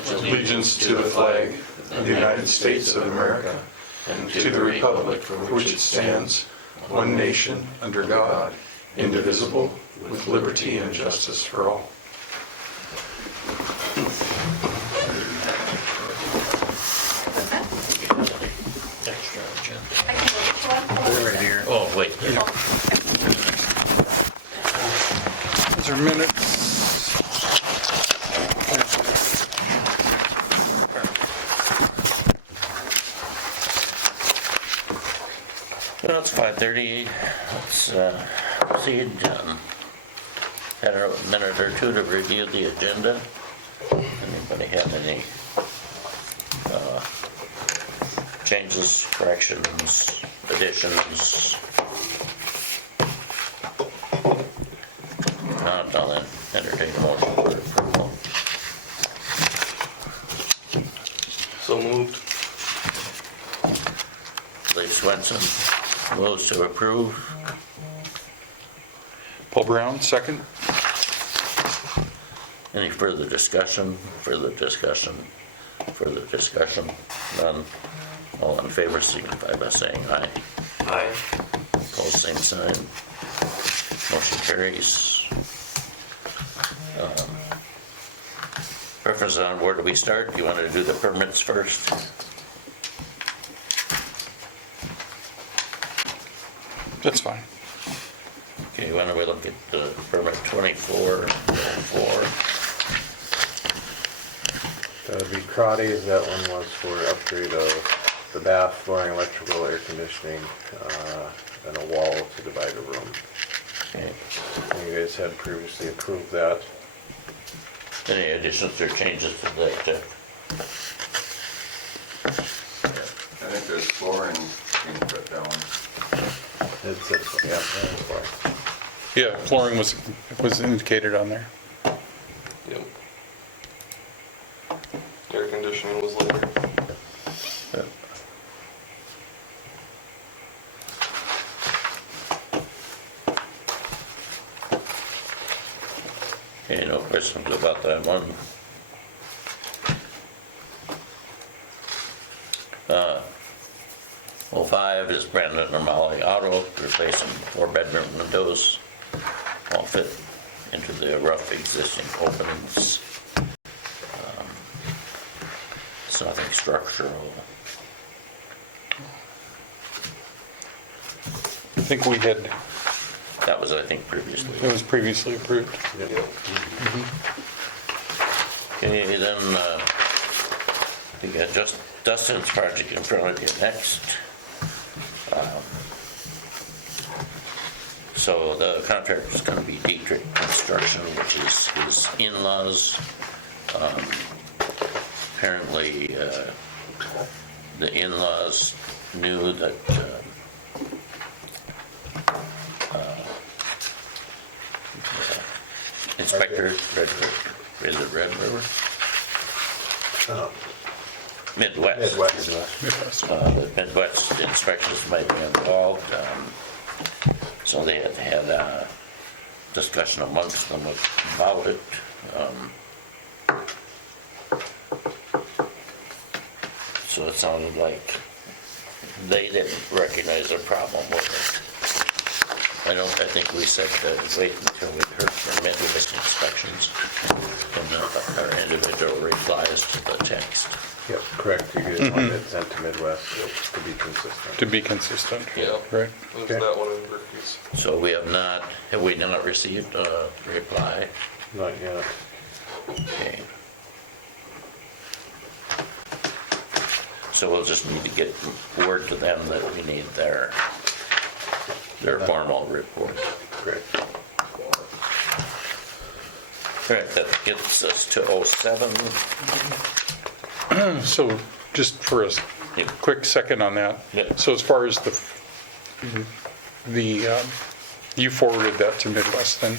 pledge allegiance to the flag of the United States of America and to the republic for which it stands, one nation, under God, indivisible, with liberty and justice for all. Extra agenda. I can look for one. Right here. Oh, wait. Those are minutes. Well, it's 5:30. Let's proceed. Had a minute or two to review the agenda. Anybody have any changes, corrections, additions? Not, I'll entertain a motion for approval. So moved. Lee Swenson moves to approve. Paul Brown, second. Any further discussion? Further discussion? Further discussion? None. All in favor signify by saying aye. Aye. Opposed, same sign. Motion carries. Preference on where do we start? You want to do the permits first? That's fine. Okay, why don't we look at the permit 2404? That would be Crotty's. That one was for upgrade of the bath, flooring, electrical, air conditioning, and a wall to divide a room. Okay. And you guys had previously approved that. Any additions or changes to that? I think there's flooring being put down. It says, yeah, that's why. Yeah, flooring was indicated on there. Yep. Air conditioning was later. Okay, no questions about that one. 05 is Brandon and Molly Auto, replacing 4-bedroom windows, all fit into the rough existing openings. It's nothing structural. I think we had, That was, I think, previously. it was previously approved. Yep. Okay, then, we got just Dustin's project in front of you next. So the contract is gonna be Dietrich Construction, which is his in-laws. Apparently, the in-laws knew that, Inspector, is it Red River? Midwest. Midwest. The Midwest inspectors might be involved, so they had to have a discussion amongst them about it. So it sounded like they didn't recognize a problem with it. I think we said wait until we heard from Midwest inspections and our individual replies to the text. Yep, correct. You guys wanted it sent to Midwest to be consistent. To be consistent. Yeah. Right. There's Okay. that one in Berkey's. So we have we not received a reply? Not yet. Okay. So we'll just need to get word to them that we need their formal report. Great. All right, that gets us to 07. So just for a Yeah. quick second on that. Yeah. So as far as you forwarded that to Midwest then?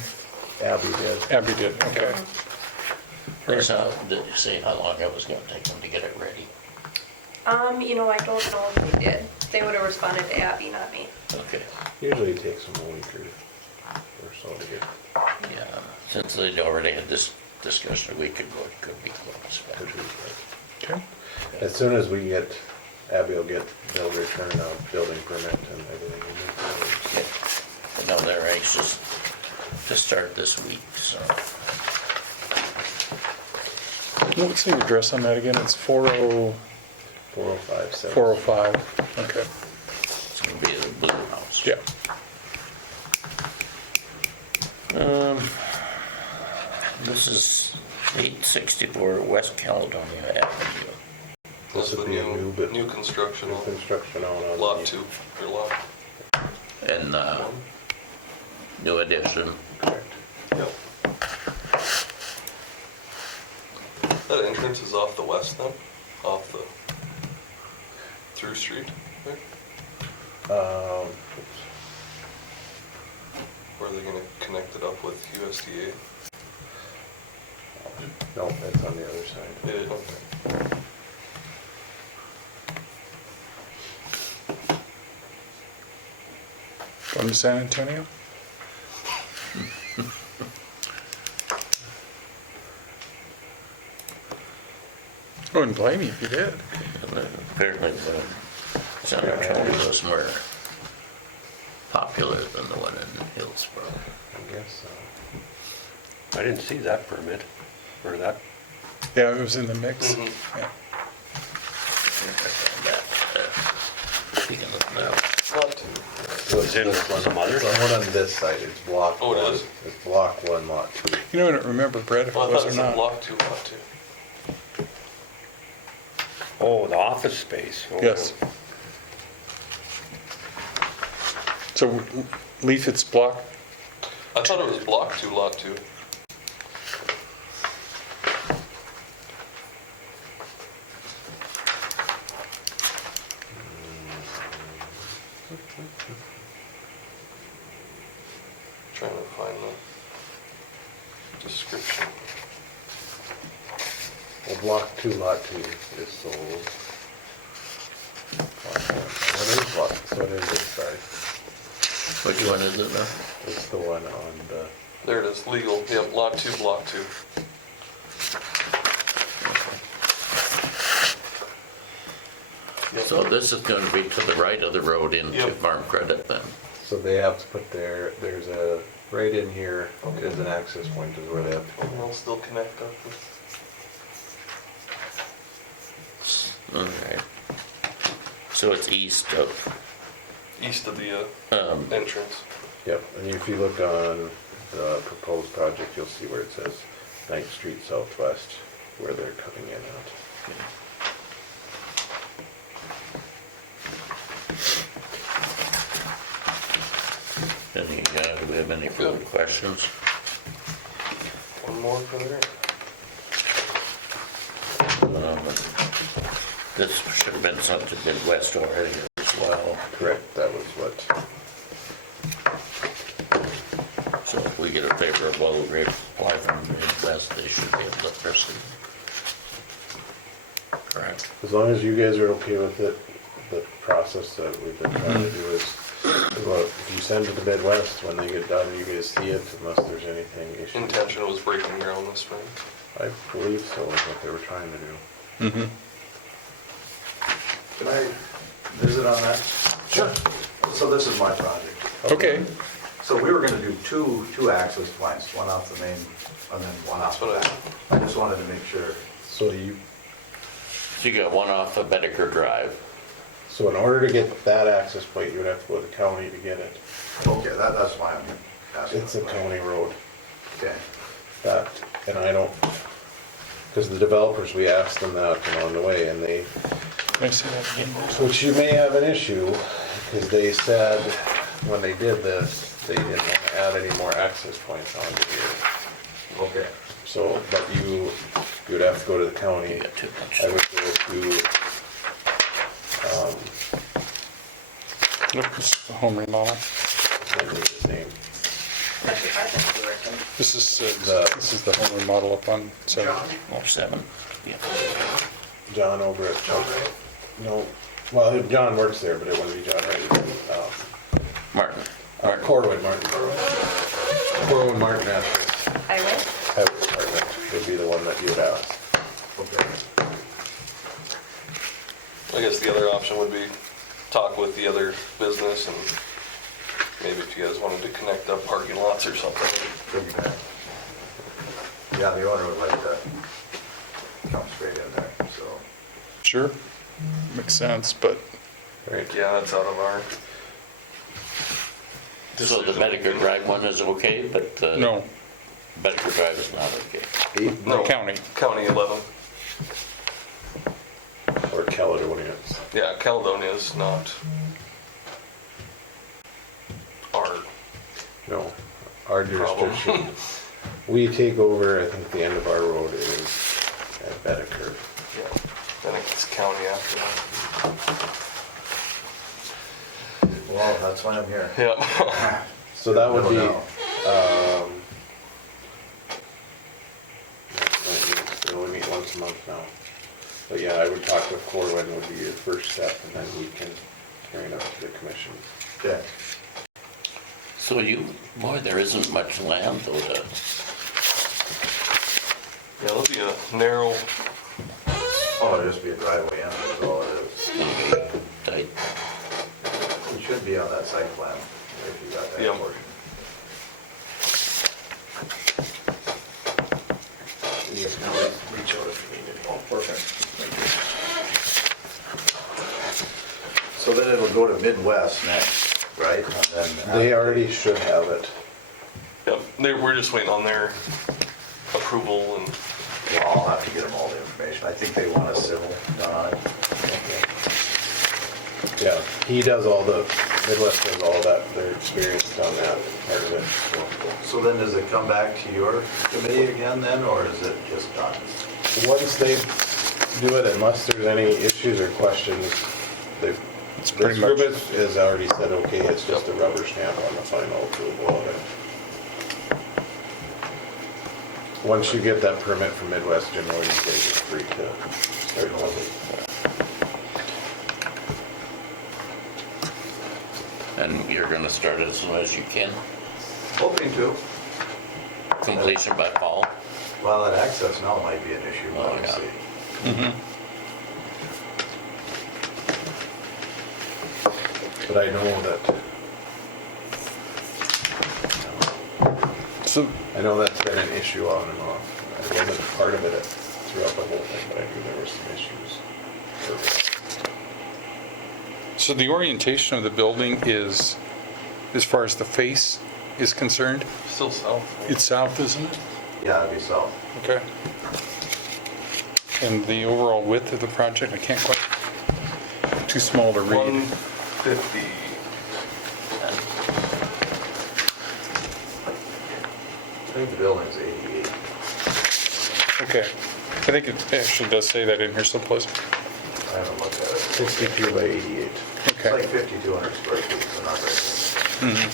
Abby did. Abby did, okay. Lisa, did you say how long it was gonna take them to get it ready? I don't know if they did. They would have responded to Abby, not me. Okay, Usually it takes them a week or so to get. yeah, since they'd already had this discussion a week ago, it could be closed. Okay. As soon as we get, Abby will get, they'll return a building permit and everything. We'll move forward. Yeah. I know they're anxious to start this week, so. What's the address on that again? It's 40 405, 7. 405. Okay. It's gonna be the Blue House. Yeah. This is 864 West Caledonia Avenue. This That's would the be a new bit. new construction on Construction on lot 2, or lot. And new addition. Correct. Yep. That entrance is off the west then? Off the through street, right? Or are they gonna connect it up with USDA? No, it's on the other side. Okay. Going to San Antonio? I wouldn't blame you if you did. Apparently, San Antonio is more popular than the one in Hillsborough. I guess so. I didn't see that permit, or that, Yeah, it was in the mix. Mhm. Yeah. Speaking of that, Lot 2. So Is it this one- some other? The one on this side, it's block Oh, it 1. is? It's block 1, lot 2. You know, I don't remember, Brett, if it Well, I was thought or it said not. block 2, lot 2. oh, the office space. Oh, Yes. So, Leaf, it's block, I thought it was block 2, lot 2. Trying to find the description. Well, block 2, lot 2 is sold. What is block? So it is this side. which one is it now? It's the one on the, There it is, legal, yep, lot 2, block 2. So this is gonna be to the right of the road into Yep. Farm Credit then? so they have to put there's a, right in here is an access point is where they have to. And they'll still connect up with, Okay. So it's east of, east of the um, entrance. Yep, and if you look on the proposed project, you'll see where it says 9th Street Southwest, where they're cutting in at. do we have any further questions? One more for there. This should have been sent to Midwest already as well. Correct, that was what, So if we get a favorable reply from Midwest, they should be able to proceed. Correct. as long as you guys are okay with it, the process that we've been trying to do is, well, if you send it to Midwest, when they get done, you guys see it, unless there's anything issues. Intention was breaking ground this spring. I believe so, is what they were trying to do. Mm-hmm. Can I visit on that? Sure. So this is my project. Okay. So we were gonna do two access points, one off the main and then one off the That's back. I just wanted to make sure. So you, So you got one off of Bedecker Drive. so in order to get that access point, you would have to go to the county to get it. Okay, that's why I'm asking. It's a county road. Okay. That, and I don't, because the developers, we asked them that along the way, and they, Can I see that again? which you may have an issue, because they said, when they did this, they didn't want to add any more access points onto here. Okay. So, but you would have to go to the county. You got too much. I would go to, Look, it's the home remodel. I can't remember his name. This is the home remodel up on 7. Or 7. Yeah. John over at Chuck. No, well, John works there, but it wouldn't be John Wright. Martin. Corwin Martin. Corwin Martin at Highway? the highway department. would be the one that you would ask. Okay. I guess the other option would be talk with the other business and maybe if you guys wanted to connect up parking lots or something. Could be bad. Yeah, the owner would like to come straight in there, so. Sure, makes sense, but Right. Yeah, that's out of our. So the Medicare Drive one is okay, but no, Medicare Drive is not okay. No, county. County 11. Or Caledonians. Yeah, Caledonia is not our No, our problem. jurisdiction. We take over, I think the end of our road is at Bedeker. Yeah, I think it's county after that. Well, that's why I'm here. Yeah. So that would be, No. we only meet once a month now. But yeah, I would talk with Corwin would be your first step, and then we can carry it up to the commission. Okay. So boy, there isn't much land though to, Yeah, it'll be a narrow, Oh, it'll just be a driveway in, that's all it is. tight. It should be on that site plan, if you got that Yeah. portion. You can always reach out if you need it. Oh, perfect. So then it'll go to Midwest next, right? And then They already should have it. yeah, we're just waiting on their approval and, Well, I'll have to get them all the information. I think they want a civil done on it. Yeah, he does all the, Midwest does all that, they're experienced on that part of it. So then does it come back to your committee again then, or is it just done? Once they do it, unless there's any issues or questions, they've, It's this pretty group much- has already said, okay, it's just a rubber stamp on the final approval of it. Once you get that permit from Midwest, generally you guys are free to start building. And you're gonna start as soon as you can, Hoping to. completion by fall. Well, that access now might be an issue, Oh, but we'll yeah. see. But I know so I know that's been an issue on and off. I wasn't part of it throughout the whole thing, but I knew there were some issues. So the orientation of the building is, as far as the face is concerned, still south. it's south, isn't it? Yeah, it'd be south. Okay. And the overall width of the project, I can't quite, too small to read. 150. I think the building's 88. Okay. I think it actually does say that in here someplace. I haven't looked at it. 62 by 88. It's like Okay. 5,200 square feet, so not very big.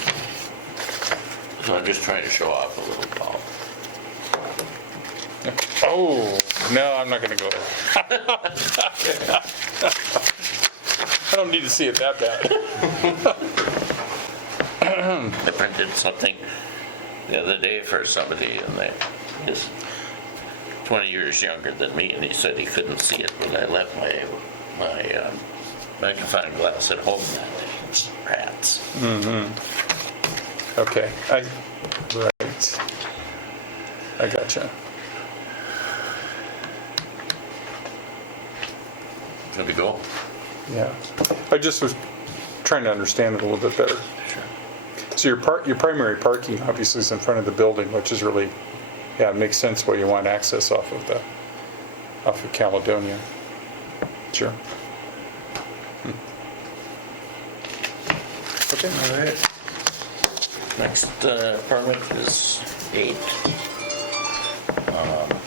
So I'm just trying to show off a little, Paul. Oh, no, I'm not gonna go there. I don't need to see it that bad. I printed something the other day for somebody and he's 20 years younger than me and he said he couldn't see it, but I left my magnifying glass at home that day. It's rats. Okay, right. I gotcha. Good to go? Yeah. I just was trying to understand it a little bit better. Sure. So your primary parking obviously is in front of the building, which is really, yeah, it makes sense why you want access off of Caledonia. Sure. Okay. All right. Next permit is 8.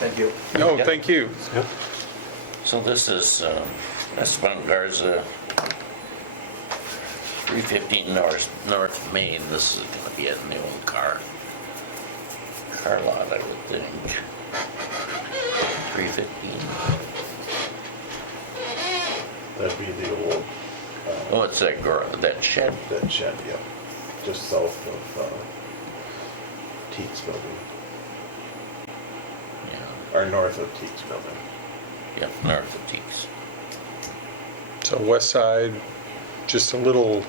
Thank you. No, Yep. thank you. So this is Esteban Garza, 315 North Main. This is going to be a new car lot, I would think. 315. That'd be the old, Oh, it's that shed. that shed, yeah, just south of Teets building. Yeah. Or north of Teeks building. Yep, north of Teeks. So west side, just a little,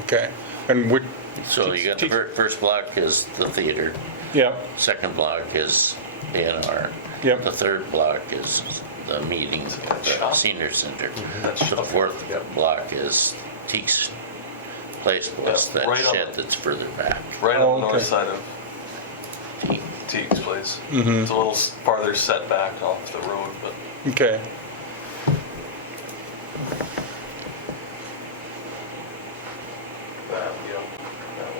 okay. And what? So you got the first block is the theater, Yeah, second block is A&R. Yep. The third block is the meeting, the senior center. The fourth block is Teeks Place plus Yeah, that right on shed the- that's further back. Right Oh, on the okay. north side of Teek. Teague's place. Mhm. It's a little farther set back off the road, but okay. yeah.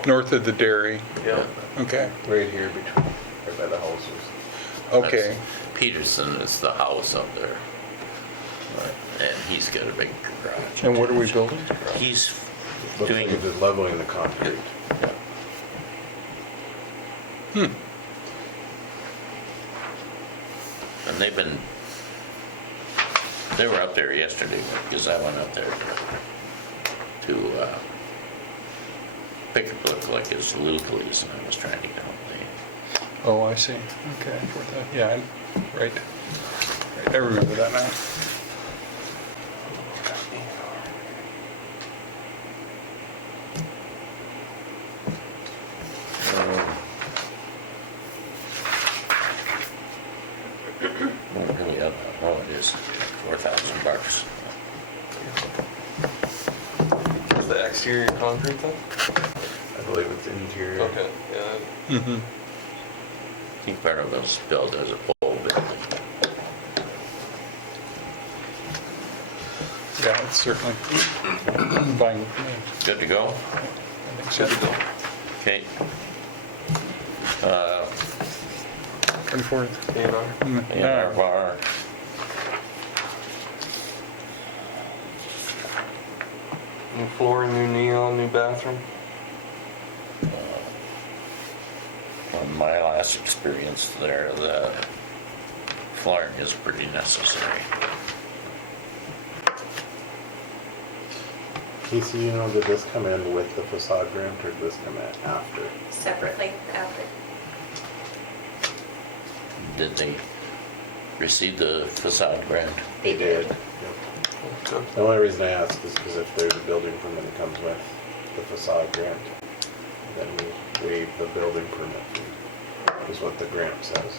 North of the dairy, Yeah. okay, Right here between, right by the houses. okay. That's- Peterson is the house up there. And he's got a big garage. And what are we building? He's Looks doing, like it's leveling the concrete. and they were up there yesterday because I went up there to pick up look like his loop lease and I was trying to get home. Oh, I see, okay, yeah, right. I remember that now. Well, really, oh, it is $4,000. Is the exterior concrete though? I believe it's interior. Okay, yeah. Mm-hmm. I think part of it was built as a pole building. Yeah, it's certainly fine with me. Good to go? I think so. Good to go. Okay. 24th. A&R. In our bar. New flooring, new neon, new bathroom. On my last experience there, the flooring is pretty necessary. Casey, you know, did this come in with the facade grant or did this come in after? Separately after. Did they receive the facade grant? They did. Yep. Good. The only reason I ask is because if there's a building permit that comes with the facade grant, then we waive the building permit fee, is what the grant says.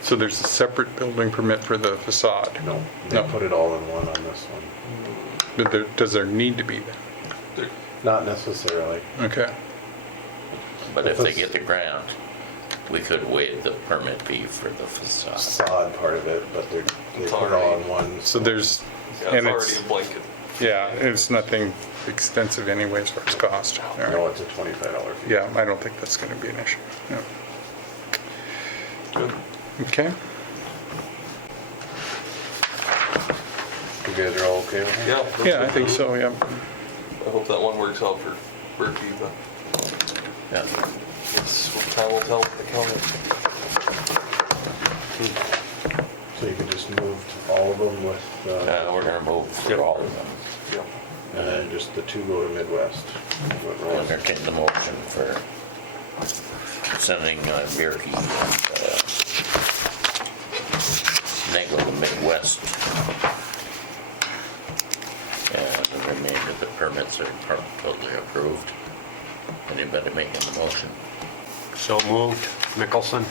So there's a separate building permit for the facade? No, they No. put it all in one on this one. But does there need to be that? There- Not necessarily. Okay, But if they get the grant, we could waive the permit fee for the facade. Facade part of it, but they It's put it all already- in one. so there's, Yeah, and it's already it's, a blanket. yeah, it's nothing extensive anyway as far as cost. All right. No, it's a $25 fee. Yeah, I don't think that's gonna be an issue. Yeah. Good. Okay, You guys are all okay with it? Yeah. that's yeah, I good. think so, yeah. I hope that one works out for Berkey, but Yeah. time will tell with the county. So you can just move all of them with, We're gonna move through all of them. Yeah. and then just the two go to Midwest. We'll entertain the motion for sending Bierke and Nagel to Midwest. And the remainder of the permits are totally approved. Anybody making the motion? So moved. Mickelson?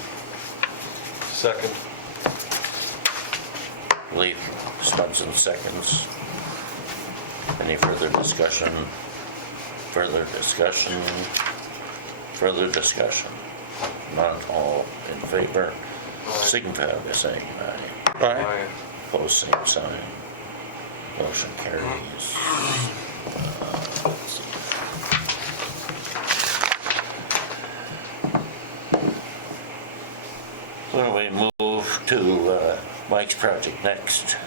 Second. Leaf, Swenson seconds. Any further discussion? Further discussion? Further discussion? Not all in favor? Signify by saying aye. Bye. Aye. Opposed, same sign. Motion carries. Let's see. So we move to Mike's project next.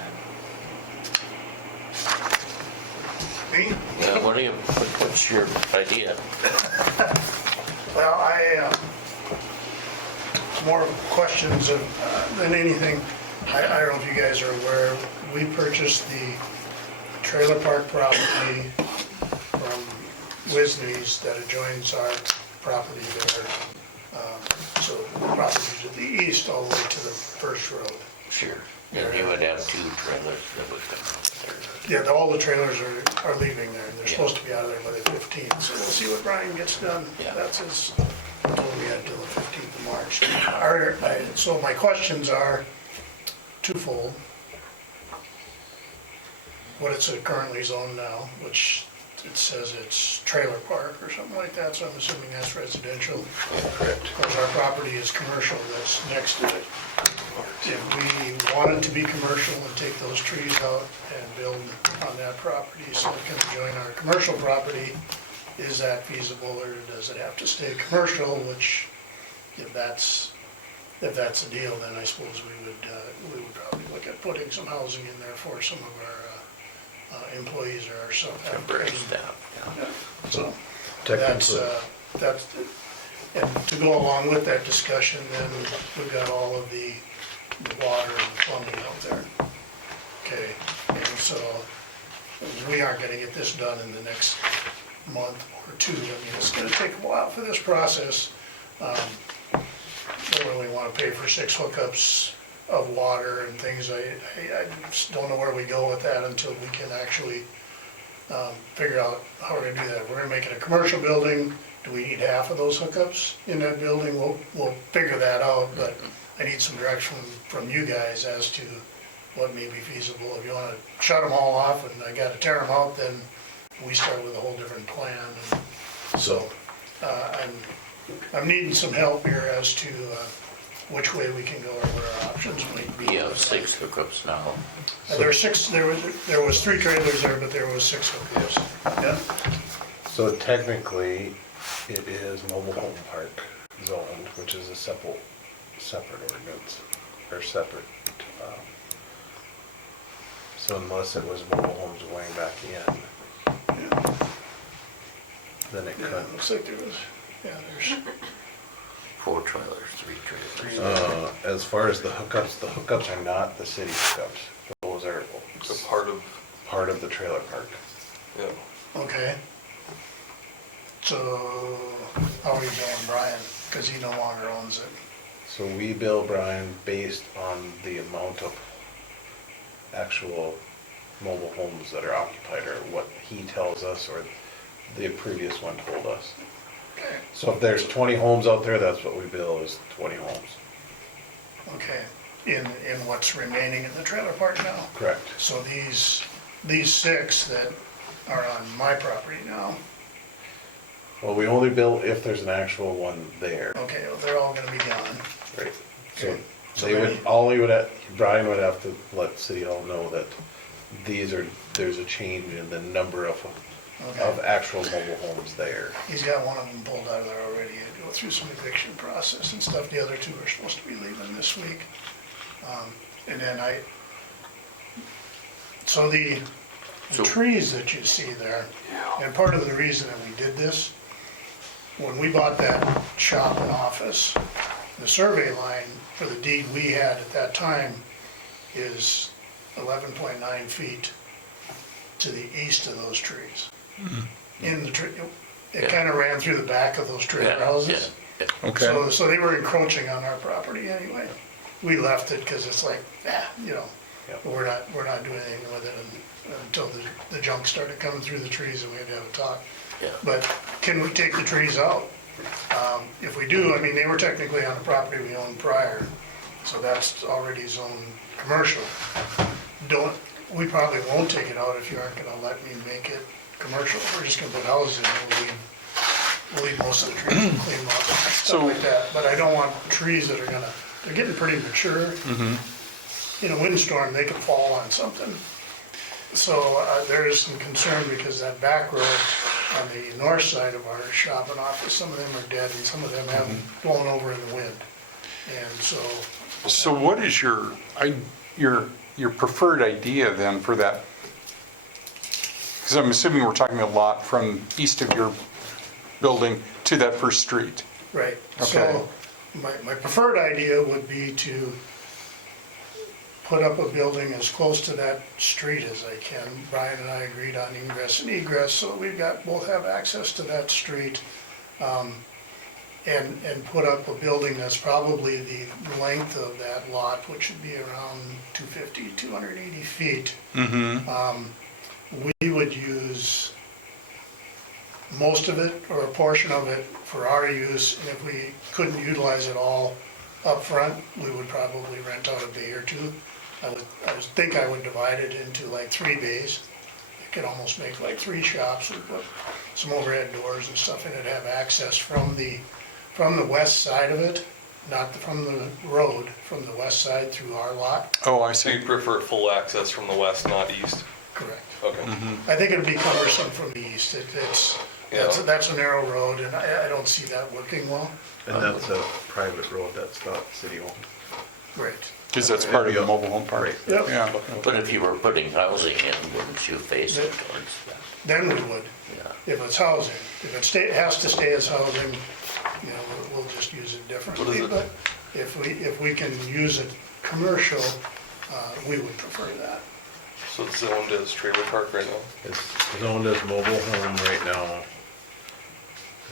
Me? What's your idea? Well, more questions than anything. I don't know if you guys are aware, we purchased the trailer park property from Wisney's that adjoins our property there. So property to the east all the way to the first road. Sure. And you would have 2 trailers that would come out there. Yeah, all the trailers are leaving there, and they're Yeah. supposed to be out of there by the 15th, so we'll see what Brian gets done. Yeah. That's his, told me until the 15th of March. So my questions are twofold. What it's currently zoned now, which it says it's trailer park or something like that, so I'm assuming that's residential. Correct. Of course, our property is commercial that's next to it. If we wanted to be commercial and take those trees out and build on that property so it can join our commercial property, is that feasible, or does it have to stay commercial? Which, if that's the deal, then I suppose we would probably look at putting some housing in there for some of our employees or our Temporary staff. staff, yeah. So Technically. that's, and to go along with that discussion, then we've got all of the water and plumbing out there. Okay, and so we aren't gonna get this done in the next month or 2. I mean, it's gonna take a while for this process. Don't really wanna pay for 6 hookups of water and things. I just don't know where we go with that until we can actually figure out how we're gonna do that. If we're gonna make it a commercial building, do we need half of those hookups in that building? We'll figure that out, but I need some direction from you guys as to what may be feasible. If you wanna shut them all off and I gotta tear them out, then we start with a whole different plan. And so, I'm needing some help here as to which way we can go or what our options might be. We have 6 hookups now. There were 6, there was 3 trailers there, but there was 6 hookups. Yeah, So technically, it is mobile home park zoned, which is a separate ordinance, or separate. So unless it was mobile homes going back in, then it yeah, it couldn't. looks like there was, yeah, there's, 4 trailers, 3 trailers. As far as the hookups are not the city hookups. Those are It's a part of, part of the trailer park. yeah. okay. So, how are you doing, Brian? Because he no longer owns it. So we bill Brian based on the amount of actual mobile homes that are occupied, or what he tells us, or the previous one told us. Okay, So if there's 20 homes out there, that's what we bill, is 20 homes. okay. In what's remaining in the trailer park now? Correct. So these 6 that are on my property now, Well, we only bill if there's an actual one there, okay, well, they're all gonna be gone. right? So Okay. So they would, then- Brian would have to let City Hall know that there's a change in the number of Okay. actual mobile homes there. He's got one of them pulled out of there already. I go through some eviction process and stuff. The other 2 are supposed to be leaving this week. And then so the trees that you see there, and part of the reason that we did this, when we bought that shop and office, the survey line for the deed we had at that time is 11.9 feet to the east of those trees. In the tree, it kind of ran through the back of those trailer houses. Yeah. Okay. So they were encroaching on our property anyway. We left it because it's like, Yep. we're not doing anything with it until the junk started coming through the trees and we had to have a talk. Yeah. But can we take the trees out? If we do, I mean, they were technically on the property we owned prior, so that's already zoned commercial. We probably won't take it out if you aren't gonna let me make it commercial. We're just gonna put houses in, we'll leave most of the trees and clean them up, stuff like that. But I don't want trees that are they're getting pretty mature. In a windstorm, they could fall on something. So there is some concern because that back road on the north side of our shop and office, some of them are dead and some of them have blown over in the wind. And so, So what is your preferred idea then for that? Because I'm assuming we're talking a lot from east of your building to that first street. right, Okay. so my preferred idea would be to put up a building as close to that street as I can. Brian and I agreed on ingress and egress, so both have access to that street. and put up a building that's probably the length of that lot, which would be around 250, 280 feet. We would use most of it or a portion of it for our use, and if we couldn't utilize it all up front, we would probably rent out a bay or two. I would divide it into like 3 bays. You could almost make like 3 shops. We'd put some overhead doors and stuff in it, have access from the west side of it, not from the road, from the west side through our lot. Oh, I So you see. prefer full access from the west, not east? Correct. Okay. I think it'd be cumbersome from the east. That's a narrow road, and I don't see that working well. And that's a private road, that's not city owned. Right. Because that's part of the mobile home park. Right. Yep. Yeah. But if you were putting housing in, wouldn't you face it towards that? Then we would, Yeah. if it's housing. If it has to stay as housing, we'll just use it What differently. is it? But if we can use it commercial, we would prefer that. So it's zoned as trailer park right now? It's zoned as mobile home right now,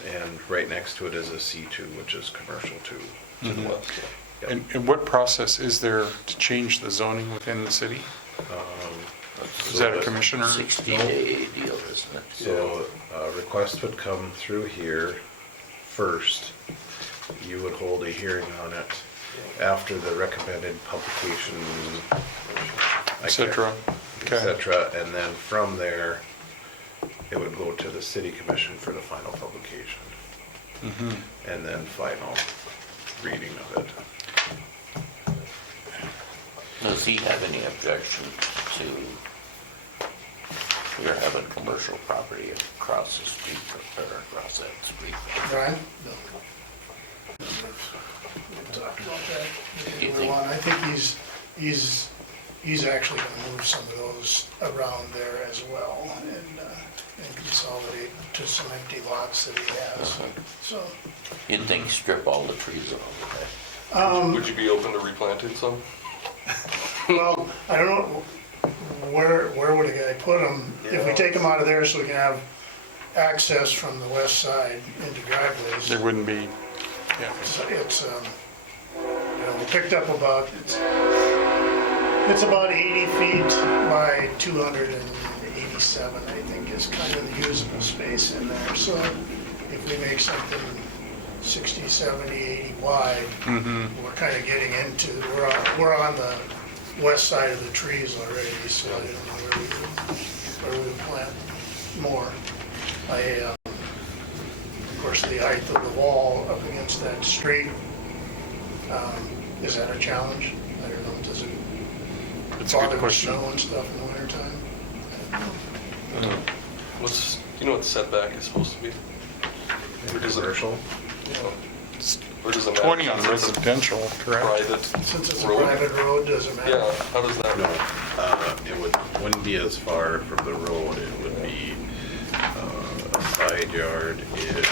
and right next to it is a C2, which is commercial too. To the west, yeah. And what process is there to change the zoning within the city? Is that a commissioner? 60-day deal, isn't it? So a request would come through here first. You would hold a hearing on it after the recommended publication, Et cetera. et Okay. cetera, and then from there, it would go to the city commission for the final publication. And then final reading of it. Does he have any objection to your having commercial property across the street or across that street? Brian? No. We've talked about that. You Number think- one, I think he's actually gonna move some of those around there as well and consolidate to some empty lots that he has, so. You'd think strip all the trees off, Would you be open to replanting some? Well, I don't know, where would a guy put them? If we take them out of there so we can have access from the west side into driveways, There wouldn't be, yeah. it's, we picked up about, it's about 80 feet by 287, I think, is kind of the usable space in there. So if we make something 60, 70, 80 wide, we're kind of getting into, we're on the west side of the trees already, so I don't know where we would plant more. Of course, the height of the wall up against that street, is that a challenge? I don't know, does it It's a bother good the question. snow and stuff in the wintertime? Do you know what the setback is supposed to be? Or does it, Commercial, or does it matter? 20 on since it's a residential, correct? Private Since it's a road? private road, does it matter? Yeah, how does that? no, it wouldn't be as far from the road, it would be a side yard is,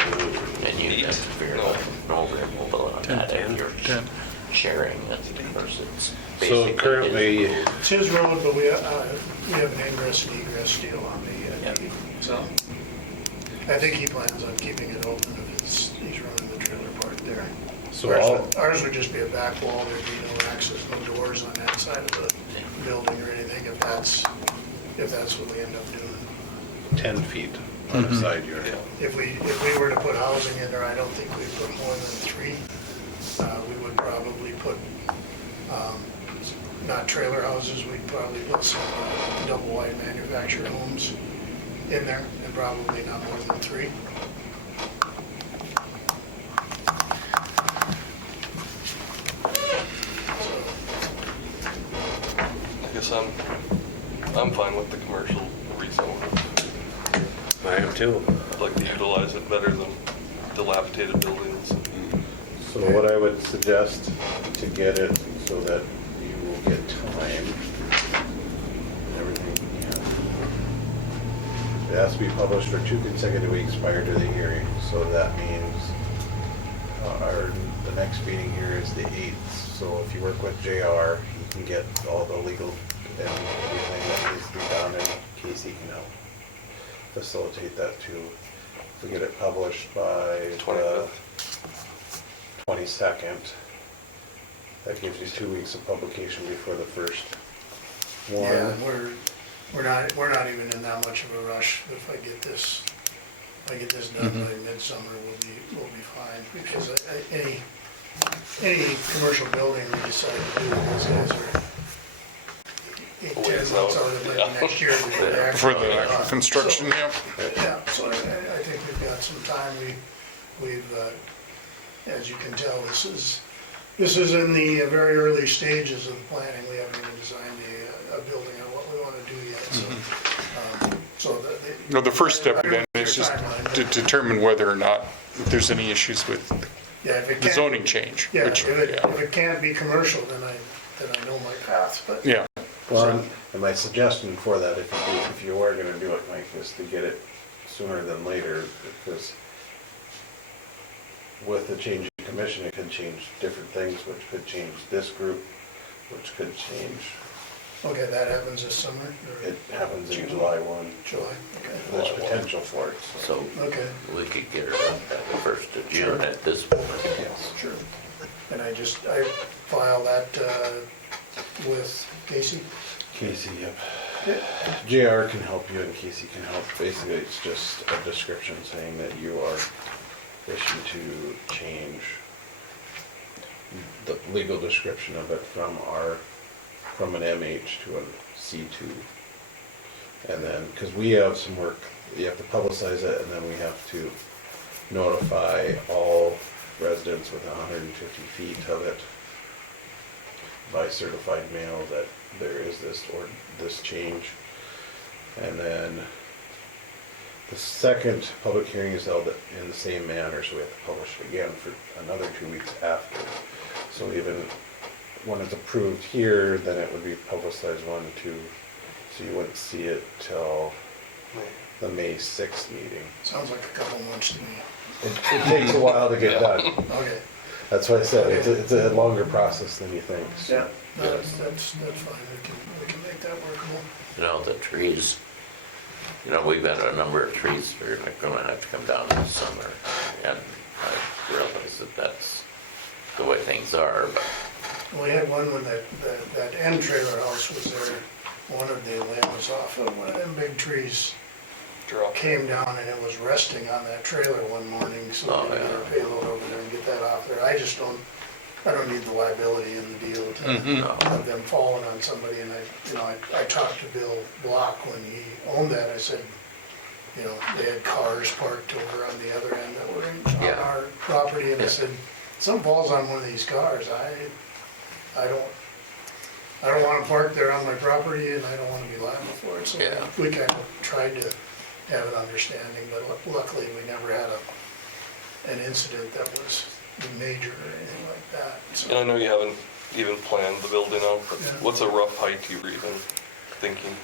and you'd have to figure out no removal on 10, that if you're 10. sharing it, because it's so basically currently, his road. It's his road, but we have an ingress and egress deal on the, so. I think he plans on keeping it open if he's running the trailer park there. so all, Ours would just be a back wall, there'd be no access, no doors on that side of the building or anything, if that's what we end up doing. 10 feet on a side yard. Yeah. If we were to put housing in there, I don't think we'd put more than 3. We would probably put, not trailer houses, we'd probably put some double wide manufactured homes in there, and probably not more than 3. I guess I'm fine with the commercial rezone. I am too. I'd like to utilize it better than dilapidated buildings. So what I would suggest to get it so that you will get time, everything, it has to be published for 2 consecutive weeks prior to the hearing, so that means the next meeting here is the 8th, so if you work with JR, he can get all the legal and everything that needs to be done, and Casey can help facilitate that too. If we get it published by the 25th. 22nd. That gives you 2 weeks of publication before the first one. Yeah, we're not even in that much of a rush. If I get this done by midsummer, we'll be fine. Because any commercial building we decide to do, those guys are 8, 10 months out of maybe next year before they For actually. the actual construction, yeah. Yeah, so I think we've got some time. We've, as you can tell, this is in the very early stages of the planning. We haven't even designed a building or what we want to do yet, so. No, the first step then is just to determine whether or not there's any issues with Yeah, if it the can't. zoning change. Yeah, which- if it can't be commercial, then I know my path, but. Yeah, Well, and my suggestion for that, if you are gonna do it, Mike, is to get it sooner than later, because with the change in commission, it could change different things, which could change this group, which could change, Okay, that happens this summer, or it happens in July 1. July, okay. There's potential for it, so. So Okay, we could get her up at the 1st of June at this point. sure. And I file that with Casey? Casey, yep. Yeah. JR can help you and Casey can help. Basically, it's just a description saying that you are wishing to change the legal description of it from an MH to a C2. And then, because we have some work, you have to publicize it, and then we have to notify all residents within 150 feet of it by certified mail that there is this change. And then the second public hearing is held in the same manner, so we have to publish it again for another 2 weeks after. So even when it's approved here, then it would be publicized 1 and 2, so you wouldn't see it till the May 6th meeting. Sounds like a couple months to me. It takes a while to get done. Okay, That's why I said, it's a longer process than you think. so. yeah, no, that's fine, we can make that workable. You know, the trees, we've had a number of trees that are gonna have to come down this summer. And I realize that that's the way things are, but We had one when that end trailer house was there, one of the limbs off of one of them big trees Drop. came down and it was resting on that trailer one morning, so Oh, we had yeah. our payload over there and get that off there. I don't need the liability in the deal to have them falling on somebody, and I talked to Bill Block when he owned that, I said, they had cars parked over on the other end that were on Yeah. our property, and I Yeah. said, something falls on one of these cars, I don't wanna park there on my property, and I don't wanna be liable for it, so Yeah. we kind of tried to have an understanding, but luckily, we never had an incident that was major or anything like that, so. And I know you haven't even planned the building out, but Yeah. what's a rough height you were even thinking?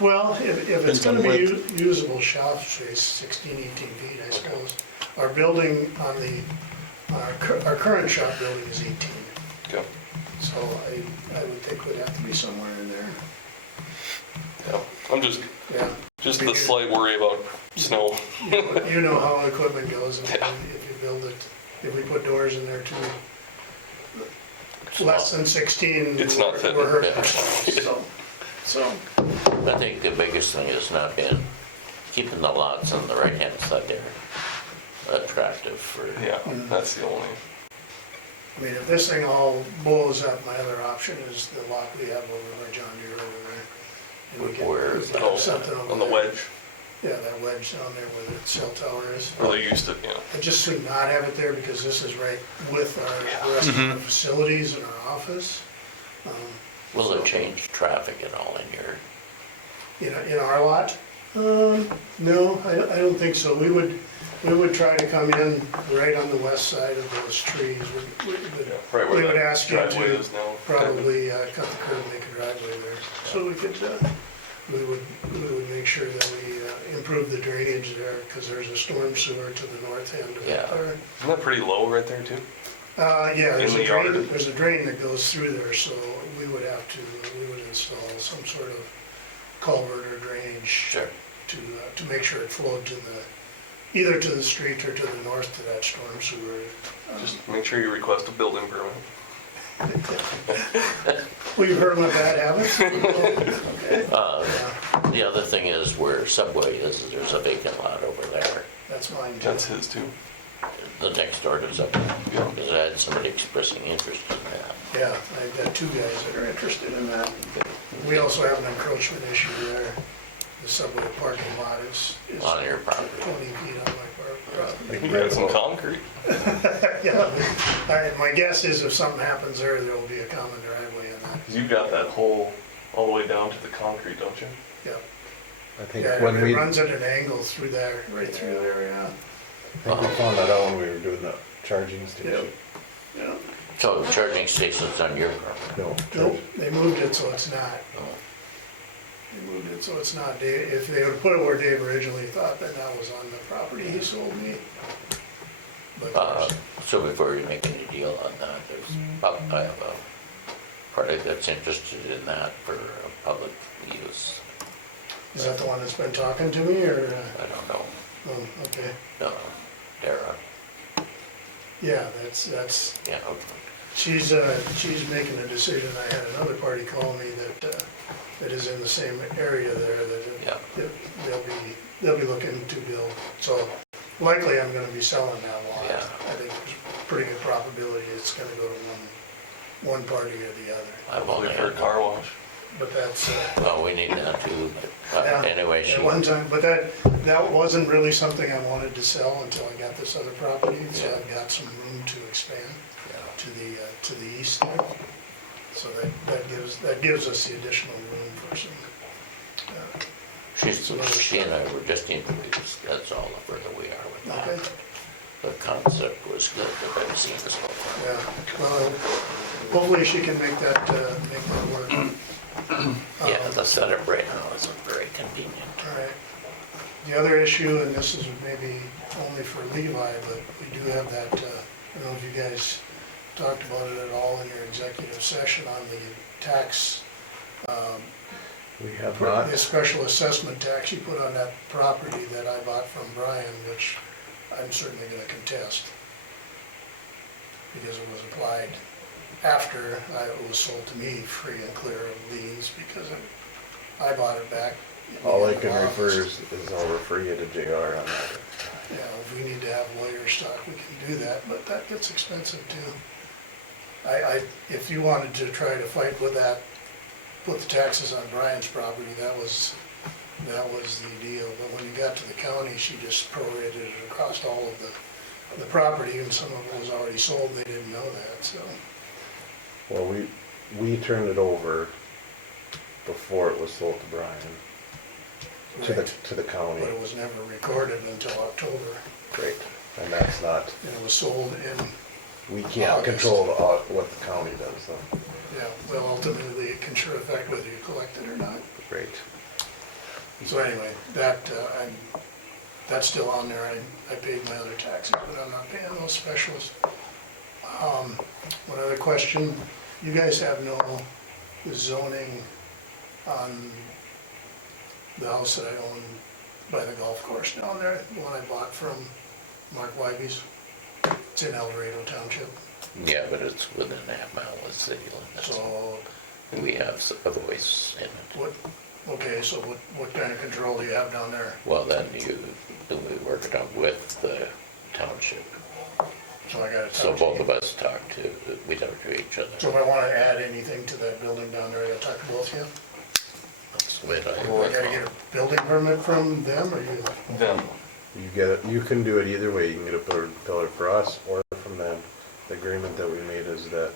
Well, if it's Depends on gonna be width. usable shop space, 16, 18 feet, I suppose. Our building our current shop building is 18, Okay. so I would think we'd have to be somewhere in there, Yeah, I'm just yeah. the slight worry about snow. You know how equipment goes, and if you build it, if we put doors in there too, less than 16, It's not fitting, we're hurting yeah. ourselves, so. I think the biggest thing is keeping the lots on the right-hand side there attractive for. Yeah, that's the only. I mean, if this thing all blows up, my other option is the lot we have over by John Deere over there. And we can- Where is we can that? have something over On the there. wedge, Yeah, that wedge down there where the cell tower is. or they used to, I just would not have it there because this is right with our rest of the facilities and our office. Will it change traffic at all in your? In our lot? No, I don't think so. We would try to come in right on the west side of those trees. right We where would that ask you driveway to is now. probably cut the curb, make a driveway there. So we could, we would make sure that we improve the drainage there, because there's a storm sewer to the north end of it Yeah. there. Isn't that pretty low right there too? Yeah, In the yard? there's a drain that goes through there, so we would install some sort of culvert or drainage Sure. to make sure it flowed to either to the street or to the north to that storm sewer. Just make sure you request a building permit. We've heard about bad habits. Okay. The other thing is where Subway is, there's a vacant lot over there. That's mine too. That's his too. The next door to Subway. Because I had somebody expressing interest in that. Yeah, I've got two guys that are interested in that. We also have an encroachment issue there. The Subway parking lot is On your property. 20 feet on my property. You got some concrete. Yeah, my guess is if something happens there, there'll be a common driveway in that. 'Cause you've got that hole all the way down to the concrete, don't you? Yeah. I think Yeah, when it we, I runs at an angle through there, right through there, yeah. think we found that out when we were doing the charging station. Yeah. So the charging station's on your property. No, Nope, they moved it so it's not. Oh. They moved it so it's not. If they would put it where Dave originally thought, then that was on the property he sold me. But So before you make any deal on that, I have a party that's interested in that for public use. is that the one that's been talking to me, or? I don't know, Oh, okay. Dara, Yeah, that's, yeah, she's making a decision. I had another party call me that is in the same area there, Yeah. that they'll be looking to build. So likely I'm gonna be selling that lot. Yeah. I think there's pretty good probability it's gonna go to one party or the other. I've Probably only for a heard, car wash. But that's, well, we need that too, but yeah, anyway, she, at one time, but that wasn't really something I wanted to sell until I got this other property. So Yeah. I've got some room to expand yeah. to the east there. So that gives us the additional room for some, She and I were just introduced, that's all the further we are with okay, that. The concept was good, but I've seen this before. yeah. Well, hopefully she can make that work. Yeah, the setup right now isn't very convenient. All right. The other issue, and this is maybe only for Levi, but we do have that, I don't know if you guys talked about it at all in your executive session on the tax, we have not. the special assessment tax you put on that property that I bought from Brian, which I'm certainly gonna contest. Because it was applied after it was sold to me free and clear of liens, because I bought it back. in the All I end of can refer August. is I'll refer you to JR on that. Yeah, if we need to have lawyer stock, we can do that, but that gets expensive too. If you wanted to try to fight with that, put the taxes on Brian's property, that was the deal. But when you got to the county, she just prorated it across all of the property, and some of it was already sold, they didn't know that, so. Well, we turned it over before it was sold to Brian, Right. to the county. But it was never recorded until October, Great. And that's not, and it was sold in, we can't August. control what the county does, though. yeah, well, ultimately, it can sure affect whether you collect it or not. Great. So anyway, that's still on there. I paid my other taxes, but I'm not paying those specials. One other question, you guys have no zoning on the house that I own by the golf course down there, the one I bought from Mark Wybe's. It's in El Dorado Township, Yeah, but it's within a half mile of the city limits. so We have a voice in it. so what kind of control do you have down there? Well, then we work it out with the township. So I gotta So talk to both you. of us talk we talk to each So other. if I wanna add anything to that building down there, I gotta talk to both of you? That's the way I gotta get a building permit from them, or you? Them. You can do it either way. You can get a pillar for us or from them. The agreement that we made is that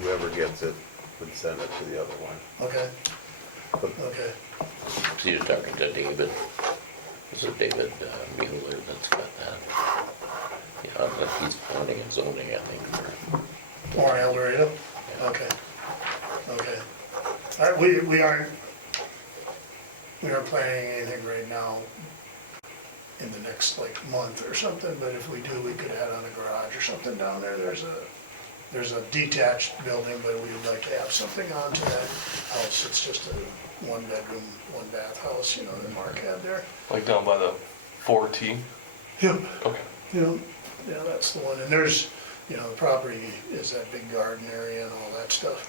whoever gets it would send it to the other one. Okay, But okay. So you're talking to David? Is it David Mueller that's got that? Yeah, but he's planning and zoning, I think, for, Or El Dorado? Okay, okay. All right, we aren't planning anything right now in the next month or something, but if we do, we could add on a garage or something down there. There's a detached building, but we would like to have something onto that house. It's just a one bedroom, one bath house, that Mark had there. Like down by the 4T? Yep. Okay. Yeah, that's the one, and there's, the property is that big garden area and all that stuff.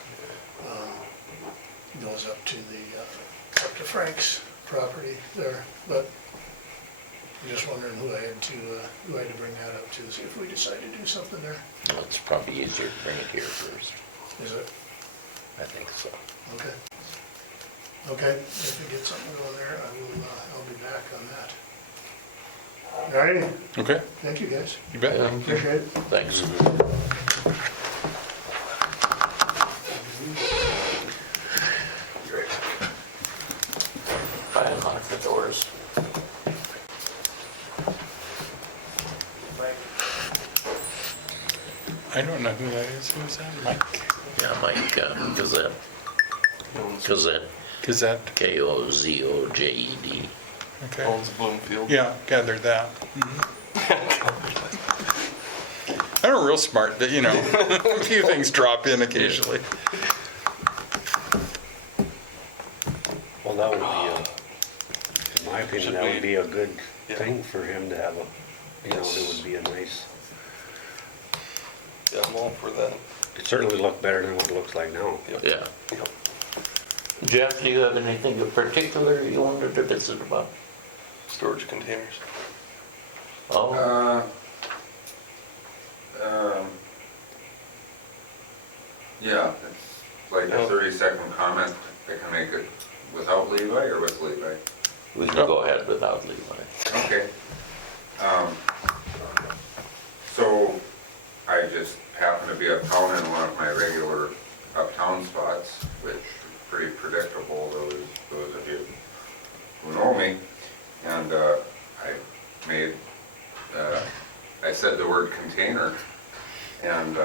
Goes up to up to Frank's property there, but I'm just wondering who I had to bring that up to, see if we decide to do something there. Well, it's probably easier to bring it here first. Is it? I think so. Okay. Okay, if we get something going there, I'll be back on that. All righty, Okay, thank you guys, you bet. appreciate it. Thanks. Try and lock the doors. I don't know who that is. Who is that? Mike? Yeah, Mike, Gazette. Gazette, Gazette? Kozojed. Okay. Owns Bloomfield. Yeah, gathered that. I'm real smart, that a few things drop in occasionally. Well, that would be, in my opinion, Should that we- would be a good Yeah. thing for him to have Yes. it would be a nice, Yeah, I'm all for that. it certainly would look better than what it looks like now. Yep. Yeah. Yep. Jeff, do you have anything in particular you wanted to visit about? Storage containers. Oh, Yeah, it's like a 30-second comment. I can make it without Levi or with Levi? we can go ahead without Levi. Okay. So I just happen to be uptown in one of my regular uptown spots, which is pretty predictable, those of you who know me. And I said the word container, and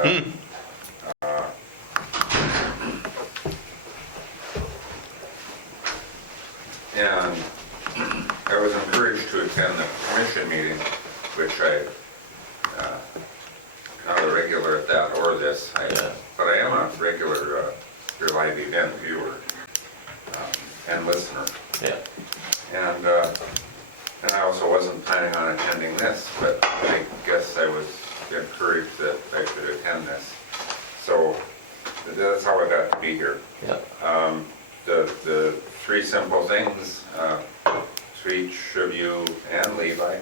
and I was encouraged to attend the commission meeting, which not a regular at that or this, but I am a regular Your Live event viewer and listener. Yeah. And I also wasn't planning on attending this, but I guess I was encouraged that I should attend this. So that's how I got to be here. Yeah. The three simple things to each of you and Levi.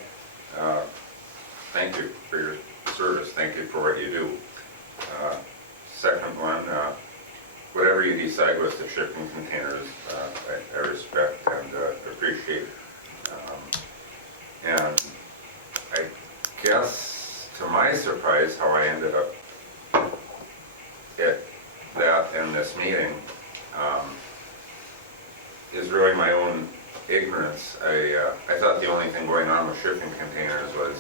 Thank you for your service. Thank you for what you do. Second one, whatever you decide with the shipping containers, I respect and appreciate. And I guess, to my surprise, how I ended up at that in this meeting is really my own ignorance. I thought the only thing going on with shipping containers was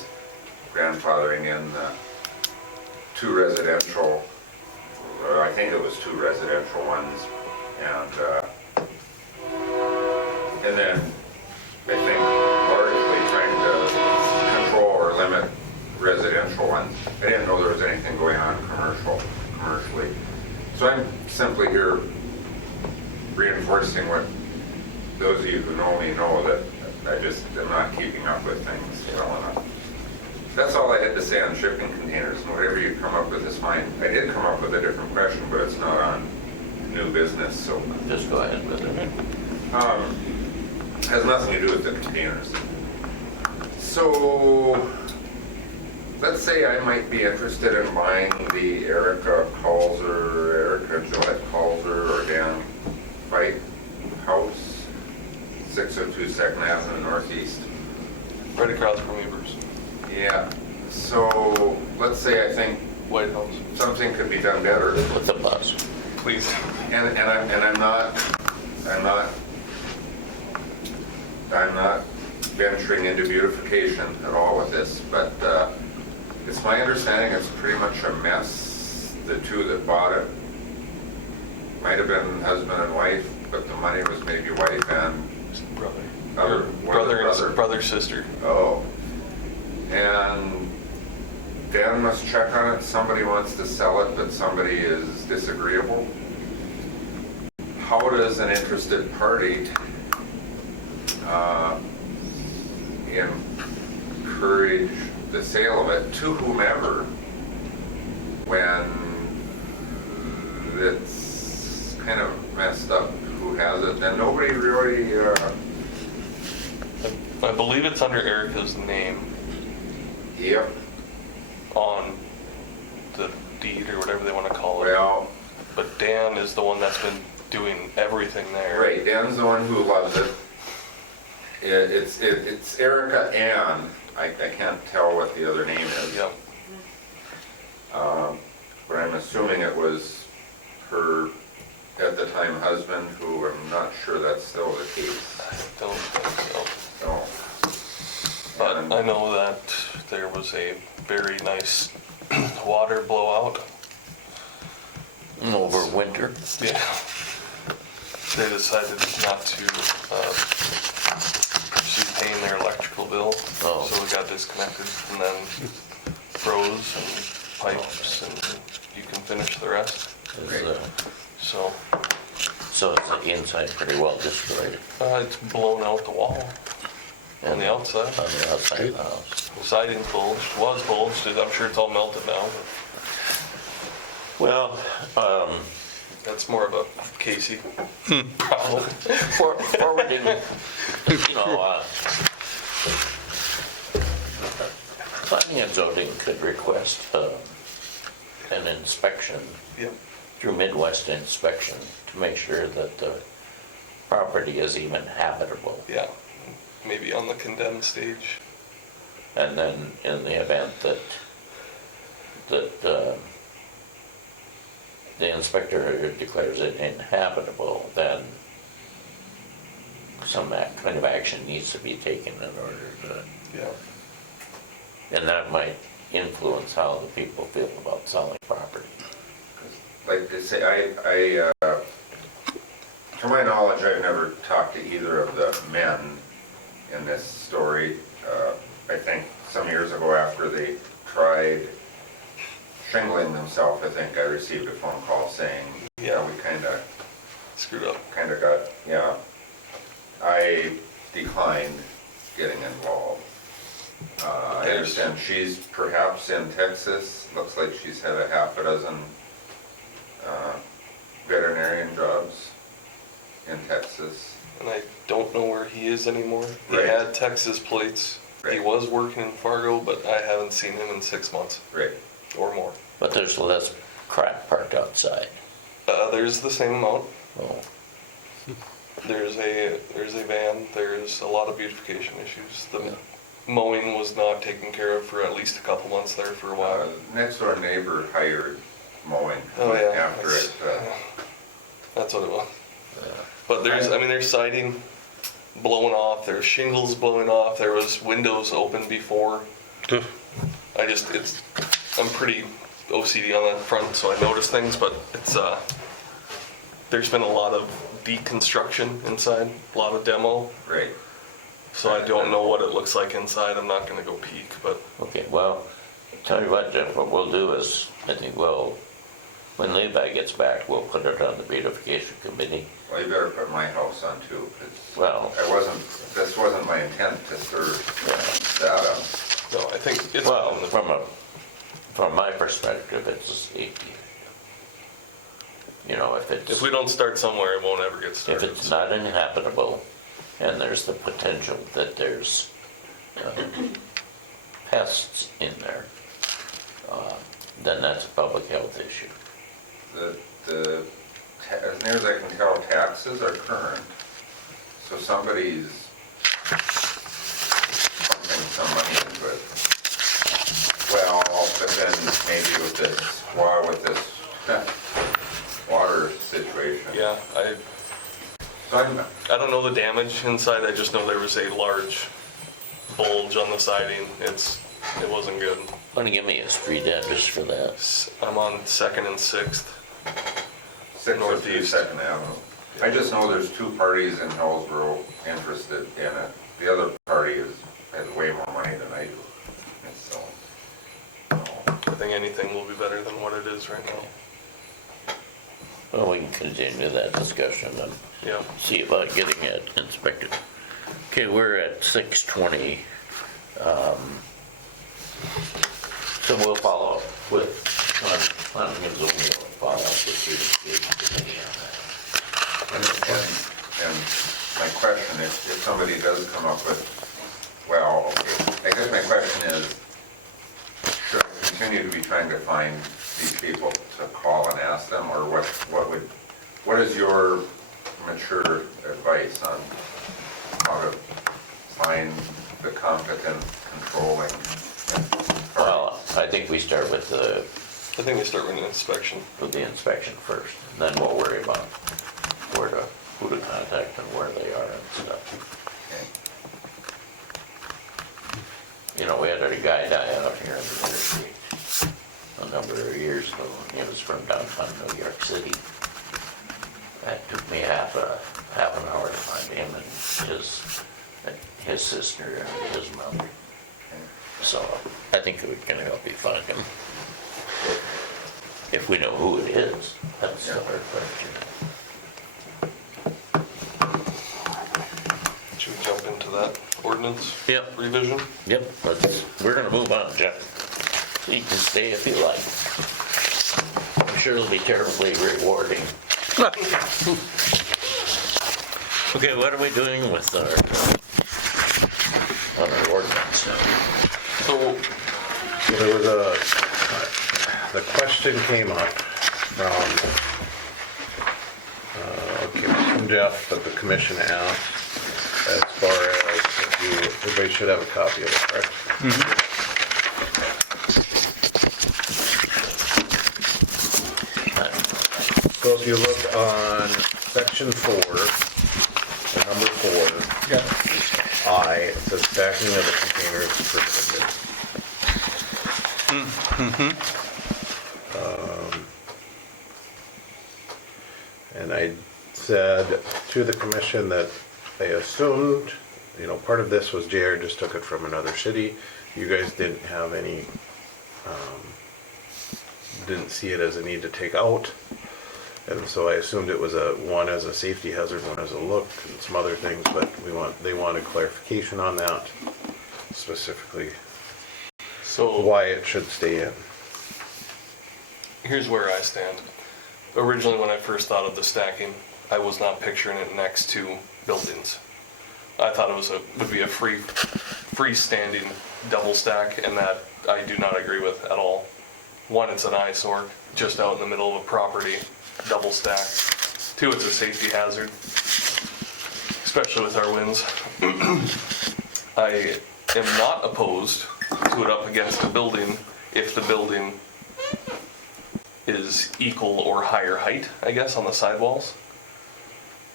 grandfathering in two residential, or I think it was two residential ones, and then I think largely trying to control or limit residential ones. I didn't know there was anything going on commercially. So I'm simply here reinforcing what those of you who know me know, that I just am not keeping up with things well enough. That's all I had to say on shipping containers, and whatever you come up with is fine. I did come up with a different question, but it's not on new business, so. Just go ahead with it. Has nothing to do with the containers. So, let's say I might be interested in buying the Erica Gillette Calzer or Dan Fight house, 602 2nd Avenue Northeast. Right across from Weaver's. Yeah, so let's say I think White House. something could be done better. With the bus. Please. And I'm not venturing into beautification at all with this, but it's my understanding it's pretty much a mess. The two that bought it might have been husband and wife, but the money was maybe wife and Brother. brother. Brother, sister. Oh. And Dan must check on it. Somebody wants to sell it, but somebody is disagreeable. How does an interested party in encourage the sale of it to whomever when it's kind of messed up who has it, then nobody really, I believe it's under Erica's name yep, on the deed or whatever they want to call it. well, But Dan is the one that's been doing everything there. right, Dan's the one who loves it. It's Erica Ann, I can't tell what the other name is. Yep. But I'm assuming it was her, at the time, husband, who I'm not sure that's still the case. I don't think so. So, But and- I know that there was a very nice water blowout. Over winter. Yeah. They decided not to proceed paying their electrical bill. Oh. So it got disconnected and then froze and pipes and you can finish the rest. So So it's the inside pretty well destroyed it's blown out the wall on the outside. on the outside of the house. Siding's bulged, was bulged, I'm sure it's all melted now. Well, That's more of a Casey problem. forwarding, you know, planning and zoning could request an inspection Yep. through Midwest Inspection to make sure that the property is even habitable. Yeah, maybe on the condemned stage. And then in the event that the inspector declares it inhabitable, then some kind of action needs to be taken in order to, Yeah. and that might influence how the people feel about selling property. like I say, to my knowledge, I've never talked to either of the men in this story. I think some years ago after they tried shingling themselves, I think I received a phone call saying, yeah, we kind of Screwed up. got, yeah. I declined getting involved. I understand she's perhaps in Texas. Looks like she's had a half a dozen veterinarian jobs in Texas. And I don't know where he is anymore. He Right. had Texas plates. He Right. was working in Fargo, but I haven't seen him in 6 months Right. or more. But there's less crap parked outside. There's the same amount. Oh, There's a van. There's a lot of beautification issues. The Yeah. mowing was not taken care of for at least a couple months there for a while. Next door neighbor hired mowing Oh yeah, after that's, it. that's what it was. But there's siding blowing off. There's shingles blowing off. There was windows open before. I'm pretty OCD on that front, so I notice things. But it's there's been a lot of deconstruction inside, a lot of demo. Right. So I don't know what it looks like inside. I'm not gonna go peek, but okay, well, tell you what, Jeff, what we'll do is, I think when Levi gets back, we'll put it on the beautification committee. Well, you better put my house on too. Well, This wasn't my intent to serve that up. no, I think it's well, on the from my perspective, it's a safety. You know, if we don't start somewhere, it won't ever get if started. it's not inhabitable, and there's the potential that there's pests in there, then that's a public health issue. As near as I can tell, taxes are current, so somebody's pumping some money into it. Well, but then maybe with this water situation. Yeah, So I don't know the damage inside. I just know there was a large bulge on the siding. It wasn't good. Want to give me a street address for that? I'm on 2nd and 6th. 6th Northeast. 2nd Avenue. I just know there's two parties in Hillsborough interested in it. The other party has way more money than I do. And so, I think anything will be better than what it is right now. Well, we can continue that discussion and Yeah. see about getting it inspected. Okay, we're at 6:20. So we'll follow up with, planning and zoning will follow up with the committee on that. And my question, if somebody does come up with, well, okay, I guess my question is, should I continue to be trying to find these people to call and ask them, or what is your mature advice on how to find the competent controlling? Well, I think we start with I think we start with an inspection. the inspection first, and then we'll worry about who to contact and where they are and stuff. Okay. You know, we had a guy die out here in the interstate a number of years ago, and he was from downtown New York City. That took me half an hour to find him and his sister and his mother. So I think we can help you find him. If we know who it is, that's the other question. Should we jump into that ordinance Yep. revision? Yep, we're gonna move on, Jeff. You can stay if you like. I'm sure it'll be terribly rewarding. Okay, what are we doing with on our ordinance now? So, There was the question came up from Jeff, but the commission asked as far as everybody should have a copy of it, correct? So if you look on section 4, number 4, I, it says stacking of the containers prohibited. And I said to the commission that I assumed, part of this was JR just took it from another city. You guys didn't have any, didn't see it as a need to take out. And so I assumed it was one as a safety hazard, one as a look, and some other things, but they wanted clarification on that, specifically so why it should stay in. here's where I stand. Originally, when I first thought of the stacking, I was not picturing it next to buildings. I thought it would be a freestanding double stack, and that I do not agree with at all. One, it's an eyesore, just out in the middle of a property, double stack. Two, it's a safety hazard, especially with our winds. I am not opposed to it up against a building if the building is equal or higher height, I guess, on the sidewalls.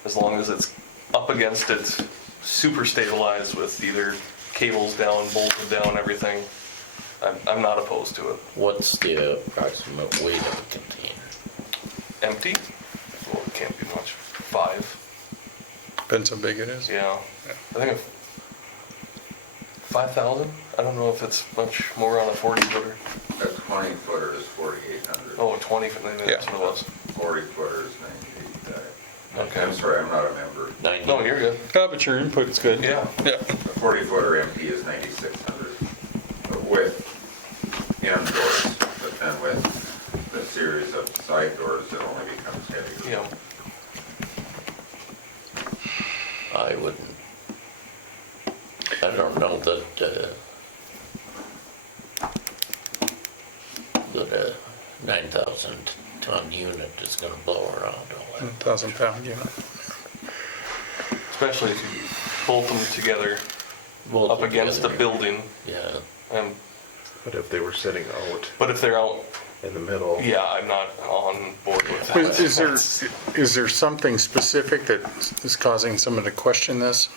As long as it's up against it, super stabilized with either cables down, bolted down, everything, I'm not opposed to it. What's the approximate weight of a container? Empty? Well, it can't be much. 5. Depends how big it is. Yeah. I think 5,000? I don't know if it's much more on a 40-footer. A 20-footer is 4,800. Oh, a 20, maybe that's what it was. 40-footer is 985. Okay. I'm sorry, I'm not a member. 90? No, you're good. Yeah, but your input's good. Yeah. Yeah. A 40-footer empty is 9,600. But with indoors, but then with the series of side doors, it only becomes heavier. Yeah. I wouldn't. I don't know that a 9,000 ton unit is gonna blow around all that. 1,000-pound unit. Especially if you bolt them together Bolt up them against the together. building. Yeah, And, But if they were sitting out but if they're out, in the middle. yeah, I'm not on board with But that. is there something specific that is causing someone to question this?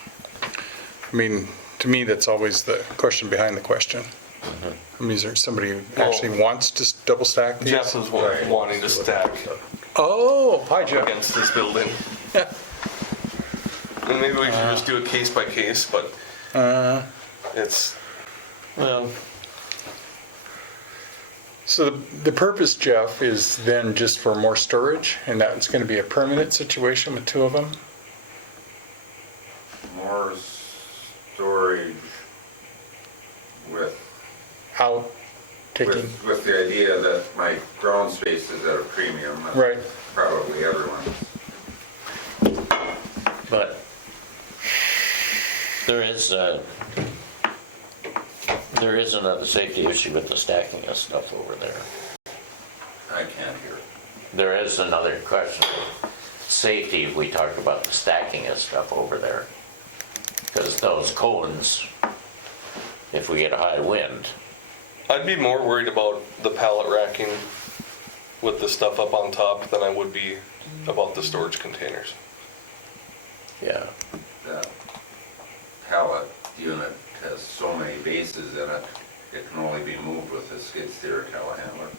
I mean, to me, that's always the question behind the question. I mean, is there somebody who actually wants to double stack these? Jeff was wanting to stack Oh, hi, Jeff. against this building. And maybe we should just do it case by case, but it's, well, So the purpose, Jeff, is then just for more storage, and that's going to be a permanent situation with two of them? More storage, taking, With the idea that my ground space is at a premium. That's right. Probably everyone's. But there is another safety issue with the stacking of stuff over there. I can't hear. There is another question of safety. We talked about the stacking of stuff over there. Because those cones, if we get a high wind, I'd be more worried about the pallet racking with the stuff up on top than I would be about the storage containers. yeah. The pallet unit has so many bases in it, it can only be moved with a skid steer telehandler.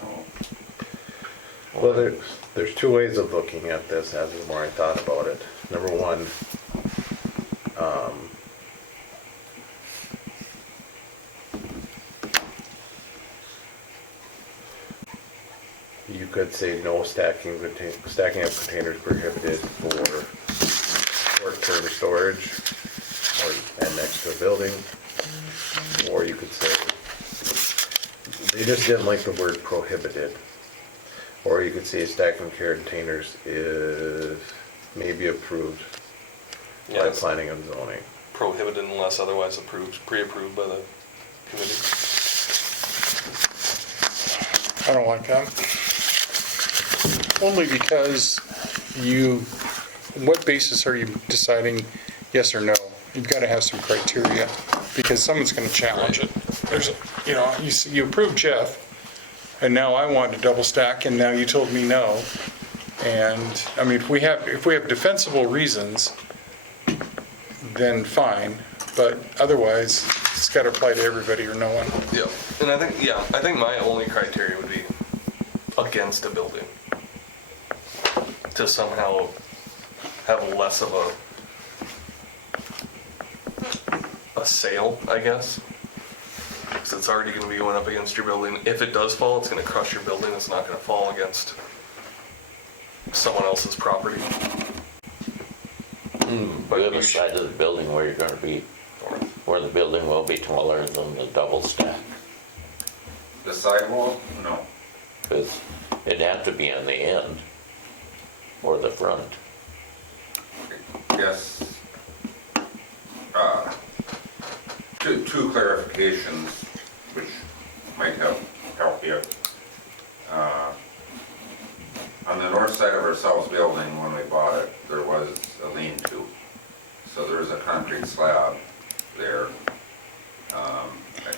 So, Well, there's two ways of looking at this as the more I thought about it. Number one, you could say no stacking of containers prohibited for short-term storage or and next to a building. Or you could say, they just didn't like the word prohibited. Or you could say stacking containers is maybe approved by Yes. planning and zoning. Prohibited unless otherwise approved, pre-approved by the committee. I don't like that. Only because what basis are you deciding yes or no? You've got to have some criteria, because someone's going to challenge it. There's, you approved Jeff, and now I want to double stack, and now you told me no. And, I mean, if we have defensible reasons, then fine, but otherwise, it's got to apply to everybody or no one. Yeah, and I think my only criteria would be against a building. To somehow have less of a sale, I guess. Because it's already going to be going up against your building. If it does fall, it's going to crush your building. It's not going to fall against someone else's property. The other side of the building where you're going to be, where the building will be taller than the double stack. the sidewall, no. Because it'd have to be on the end or the front. Yes. Two clarifications which might help you. On the north side of our south building, when we bought it, there was a lean-to. So there was a concrete slab there. I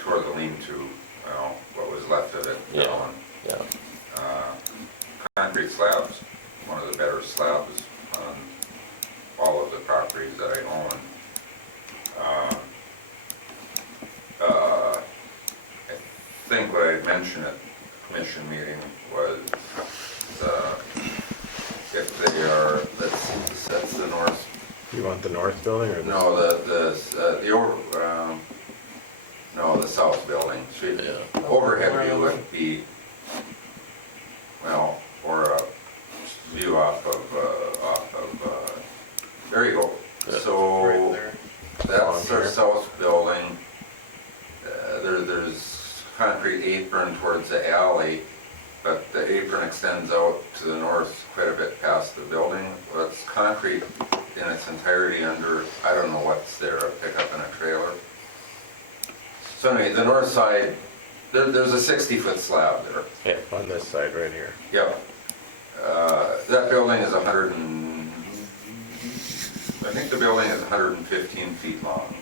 tore the lean-to, well, what was left of it down. Yeah. Concrete slabs, one of the better slabs on all of the properties that I own. I think what I had mentioned at the commission meeting was if they are, that's the north. You want the north building or the? No, the south building. Yeah. Overhead view would be, well, or a view off of, there you go. So, that's our south building. There's concrete apron towards the alley, but the apron extends out to the north quite a bit past the building. Well, it's concrete in its entirety under, I don't know what's there, a pickup and a trailer. So anyway, the north side, there's a 60-foot slab there. Yeah. On this side right here. Yep. That building is I think the building is 115 feet long.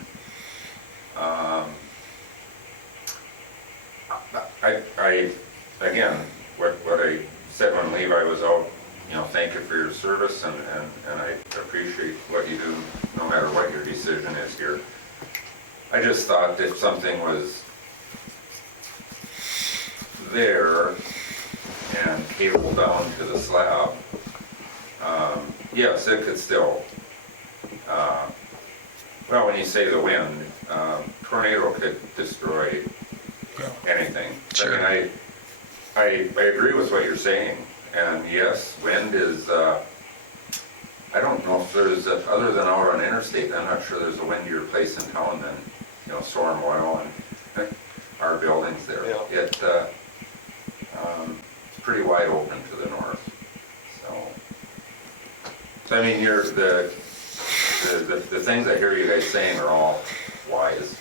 Again, what I said when Levi was out, thank you for your service, and I appreciate what you do, no matter what your decision is here. I just thought if something was there and cable down to the slab, yes, it could still, well, when you say the wind, tornado could destroy anything. Sure. I mean, I agree with what you're saying, and yes, wind is, I don't know if there's, other than out on interstate, I'm not sure there's a windier place in town than, Storm Oil. And our buildings there. Yeah. It's pretty wide open to the north, so I mean, the things I hear you guys saying are all wise.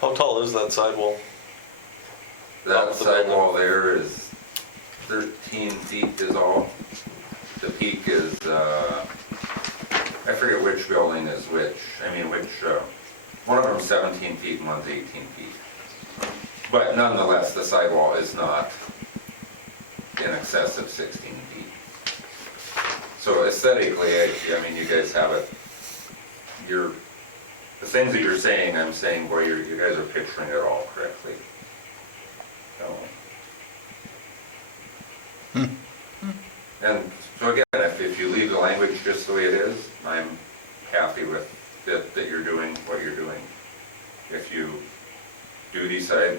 How tall is that sidewall? That Off the sidewall there is 13 feet is all. The peak is, I forget which building is which. I mean, one of them's 17 feet and one's 18 feet. But nonetheless, the sidewall is not in excess of 16 feet. So aesthetically, I mean, you guys have it, the things that you're saying, I'm saying, boy, you guys are picturing it all correctly. So. And so again, if you leave the language just the way it is, I'm happy with it, that you're doing what you're doing. If you do decide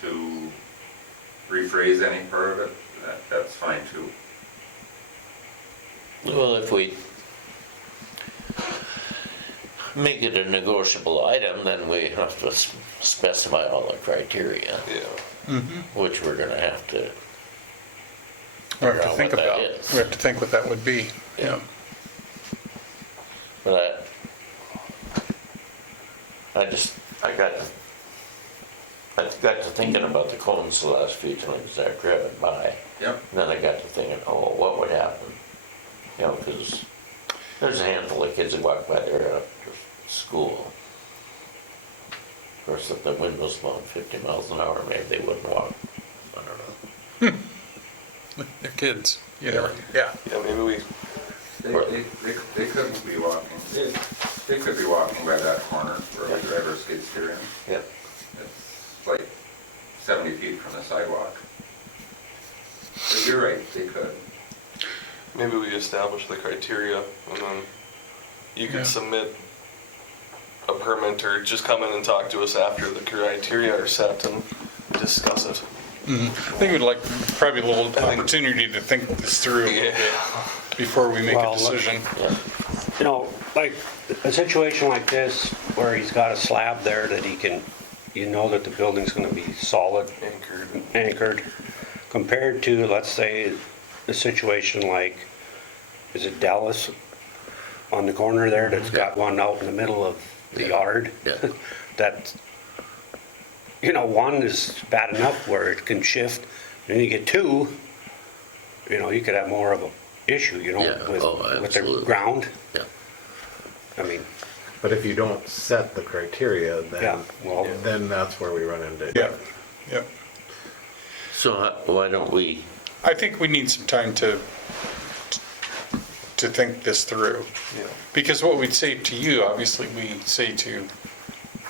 to rephrase any part of it, that's fine too. Well, if we make it a negotiable item, then we have to specify all the criteria, Yeah. which we're gonna have to. We have to Figure out think what that about, is. we have to think what that would be. Yeah. But I got to thinking about the cones the last few times I've driven by. Yep. And then I got to thinking, oh, what would happen? You know, because there's a handful of kids that walk by there after school. Of course, if the wind was blowing 50 miles an hour, maybe they wouldn't walk. I don't know. They're kids, you know, yeah. Yeah, maybe we, They couldn't be walking. They could be walking by that corner where the driver skid steer in. Yeah. It's like 70 feet from the sidewalk. But you're right, they could. maybe we establish the criteria and then you Yeah. can submit a permit or just come in and talk to us after the criteria are set and discuss it. I think we'd like probably a little opportunity to think this through a little Yeah. bit before we make a Well, decision. You know, like a situation like this where he's got a slab there that he can, you know that the building's gonna be solid, anchored, compared to, let's say, a situation like, is it Dallas on the corner there that's got one out in the middle of the yard? Yeah. That, you know, one is bad enough where it can shift, and then you get two, you know, you could have more of a issue, you know, Yeah. Oh, with the absolutely. ground. Yeah. I mean, But if you don't set the criteria, yeah, well, then that's where we run into. Yeah, yeah. So why don't we, I think we need some time to think this through. Yeah. Because what we'd say to you, obviously, we say to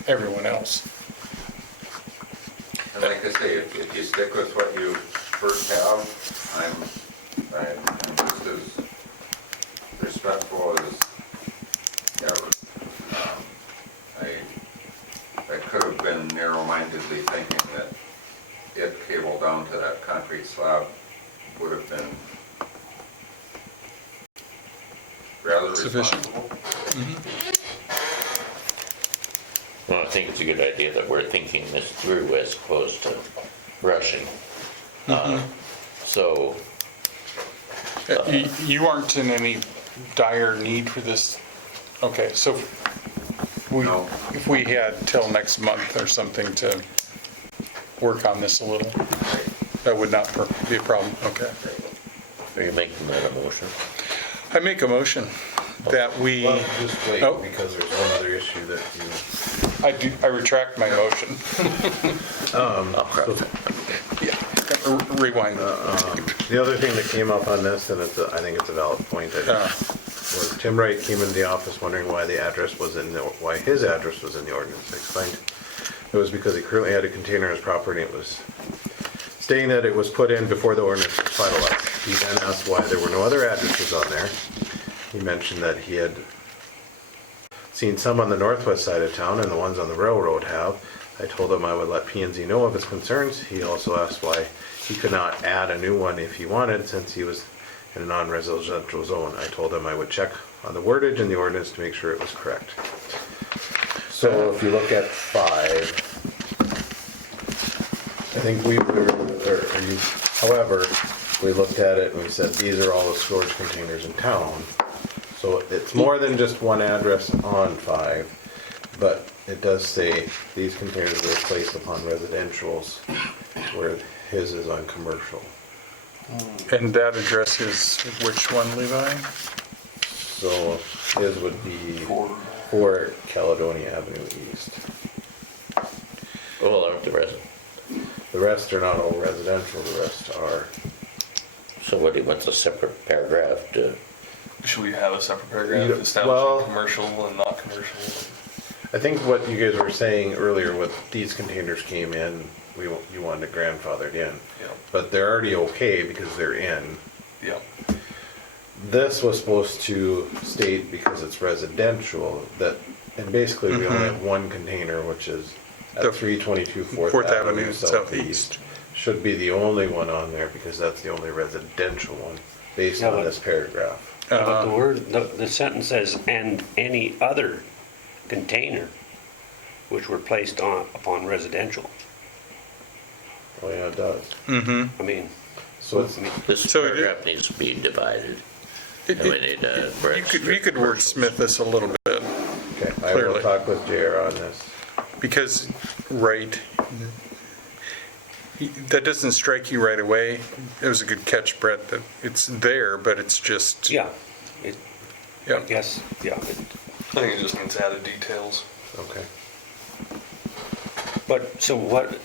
everyone else. And like I say, if you stick with what you first have, I'm just as respectful as ever. I could have been narrow-mindedly thinking that it cabled down to that concrete slab would have been rather Sufficient. responsible. well, I think it's a good idea that we're thinking this through as opposed to rushing. So, You aren't in any dire need for this? Okay, so No. if we had till next month or something to work on this a little, that would not be a problem, okay. are you making that a motion? I make a motion that we, Well, just wait, Oh. because there's one other issue that you, I retract my motion. Oh, crap. Rewind. the other thing that came up on this, and I think it's a valid point, where Tim Wright came into the office wondering why his address was in the ordinance. I explained it was because he currently had a container on his property, and it was stating that it was put in before the ordinance was finalized. He then asked why there were no other addresses on there. He mentioned that he had seen some on the northwest side of town and the ones on the railroad have. I told him I would let P&Z know of his concerns. He also asked why he could not add a new one if he wanted, since he was in a non-residential zone. I told him I would check on the wordage in the ordinance to make sure it was correct. So if you look at 5, I think we were, however, we looked at it and we said, these are all the storage containers in town. So it's more than just one address on 5, but it does say these containers were placed upon residentials, where his is on commercial. And that address is which one, Levi? So his would be 4 Caledonia Avenue East. Well, aren't the rest, The rest are not all residential, the rest are. so what, he wants a separate paragraph to, Should we have a separate paragraph Well- establishing commercial and not commercial? I think what you guys were saying earlier with these containers came in, you wanted it grandfathered in. Yeah. But they're already okay because they're in. Yeah. This was supposed to state, because it's residential, that, and basically we only have one container, which is The at 322 Fourth 4th Avenue Avenue Southeast. Should be the only one on there because that's the only residential one, based Yeah, on but- this paragraph. But the word, the sentence says, and any other container which were placed upon residential. Oh yeah, it does. I mean, So it's, this So it- paragraph needs to be divided. And we need to. You could wordsmith this a little bit, okay, I will Clearly. talk with JR on this. because, right, that doesn't strike you right away. It was a good catch, Brett, that it's there, but it's just. yeah, I Yeah. guess, yeah. I think it just needs added details. Okay. But, so what,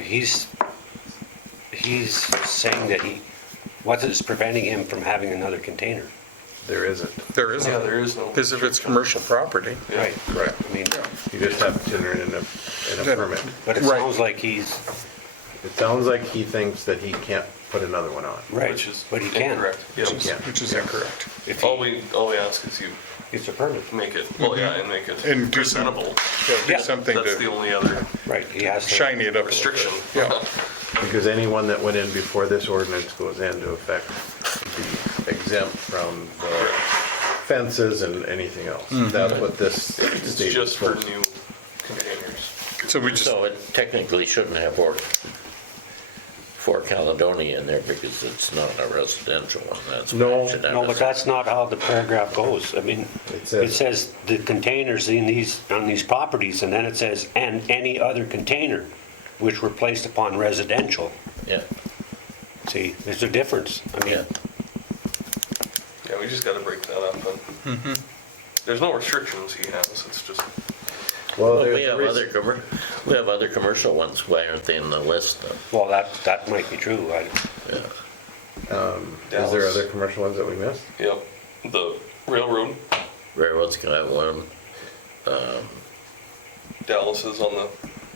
he's saying that what is preventing him from having another container? There isn't. There isn't. Yeah, there is no. Because if it's commercial property. Yeah. Right, Correct. I mean, You just have to enter in a permit. but it Right. sounds like he's, It sounds like he thinks that he can't put another one on. right, Which is but he can. incorrect. Yeah. Which is incorrect. If All he we ask is you gets a permit, make it, well, yeah, and make it And do some- presentable. Yeah, Yeah. do something That's the to only other right, he has to. shiny it up a little restriction. bit. Yeah. Because anyone that went in before this ordinance goes into effect would be exempt from the fences and anything else. That's what this It's state is just for supposed to. new containers. So we just, So it technically shouldn't have for Caledonia in there because it's not a residential one, that's. No. what it should have. No, but that's not how the paragraph goes. I mean, It says- it says the containers on these properties, and then it says, and any other container which were placed upon residential. Yeah, See, there's a difference. I yeah. mean, Yeah, we just gotta break that up, but there's no restrictions he has, it's just, Well, Well, we there's have we have other commercial ones, why aren't they in the list though? well, that might be true. Yeah. is there other commercial ones that we missed? yep, the railroad, Railroad's got one, Dallas is on the,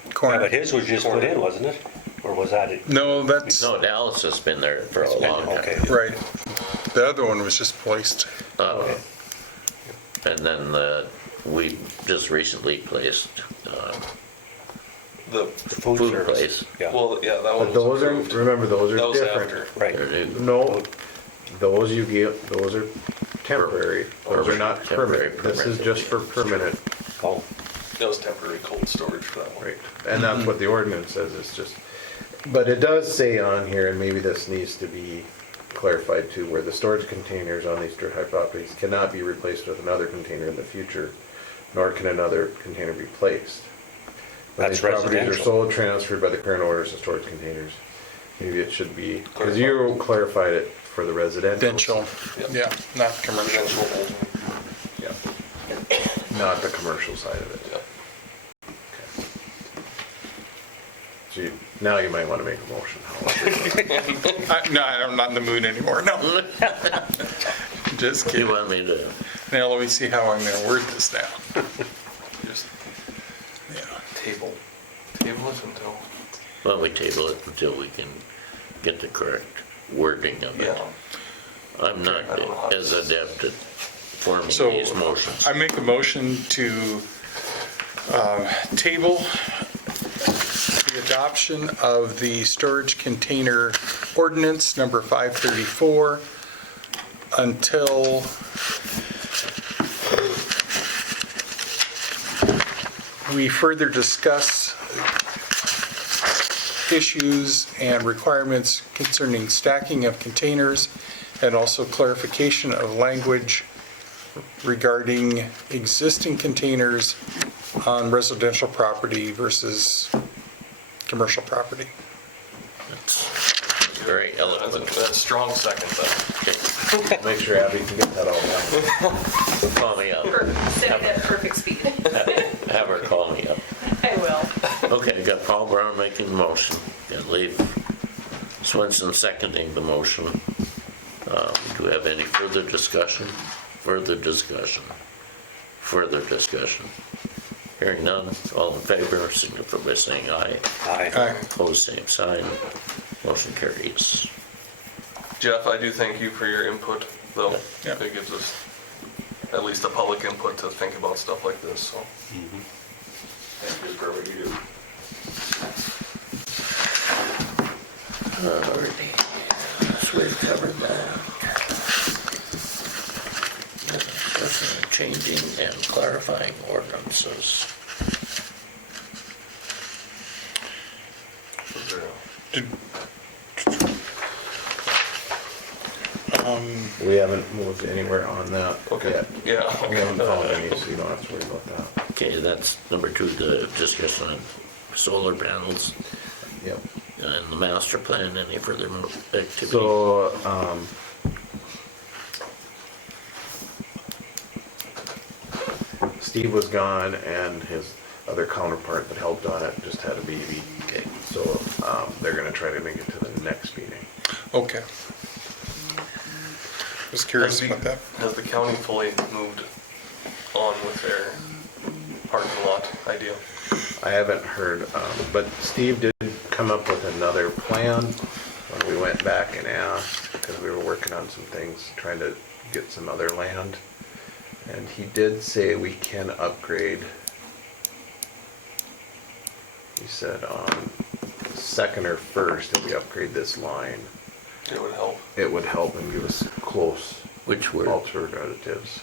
Yeah, corner. but his was just put in, wasn't it? Or was that it? No, that's, no, Dallas has been there for a long time. Okay. right. The other one was just placed. Okay. And then we just recently placed the, The food food service. place. Yeah, well, yeah, that one But was those are, approved. remember, those That are was different. after. right. They're new. No, those you get, those are temporary. Those are not Temporary, permanent. This is just for permanent, Oh, That was temporary cold storage for that one. right? And that's what the ordinance says, it's just, but it does say on here, and maybe this needs to be clarified too, where the storage containers on these dry properties cannot be replaced with another container in the future, nor can another container be placed. When That's these properties are residential. sold, transferred by the current owners of storage containers. Maybe it should be, because you clarified it for the residential. Residential, yeah, not commercial. Residential holding, Yeah. Not the commercial side of it. yeah. So now you might want to make a motion. No, I'm not in the mood anymore, no. Just You kidding. want me to, Now, let me see how I'm gonna word this now. Just Yeah. table it until, well, we table it until we can get the correct wording of it. yeah. I'm not I don't know how to- as adept at forming So these motions. I make a motion to table the adoption of the storage container ordinance number 534 until we further discuss issues and requirements concerning stacking of containers and also clarification of language regarding existing containers on residential property versus commercial property. It's very eloquent. That's a strong second then. Make sure Abby can get that all done. Call me up. Setting at perfect speed. Have her call me up. I will. Okay, I got Paul Brown making the motion. Got Lee Swenson seconding the motion. Do we have any further discussion? Further discussion? Further discussion? Hearing none, all in favor, signify by saying aye. Aye. Opposed, same sign. Motion carries. Jeff, I do thank you for your input, though. Yeah. It gives us at least a public input to think about stuff like this, so. Thank you for what you do. Alrighty, so we've covered that. Discussing, changing and clarifying ordinances. We haven't moved anywhere on that Okay. yet. Yeah. We haven't found any, so you don't have to worry about that. Okay, that's number 2, the discussion on solar panels Yep. and the master plan. Any further activity? So, Steve was gone and his other counterpart that helped on it just had a baby. Okay. So, they're gonna try to make it to the next meeting. Okay. Was curious about that. Has the county fully moved on with their parking lot idea? I haven't heard, but Steve did come up with another plan when we went back and asked, because we were working on some things, trying to get some other land. And he did say we can upgrade. He said on second or first, if we upgrade this line, It would help. it would help and give us close Which were, alternatives.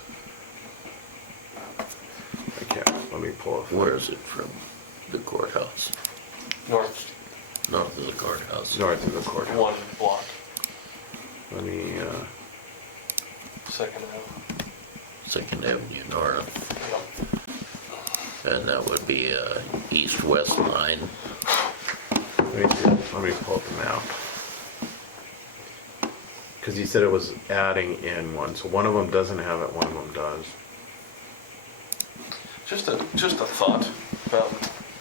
I can't, let me pull it. where is it from? The courthouse? North, North of the courthouse? North of the courthouse. one block, Let me, second half. 2nd Avenue North. Yep. And that would be a east-west line. let me pull up the map. Because he said it was adding in one, so one of them doesn't have it, one of them does. Just a thought.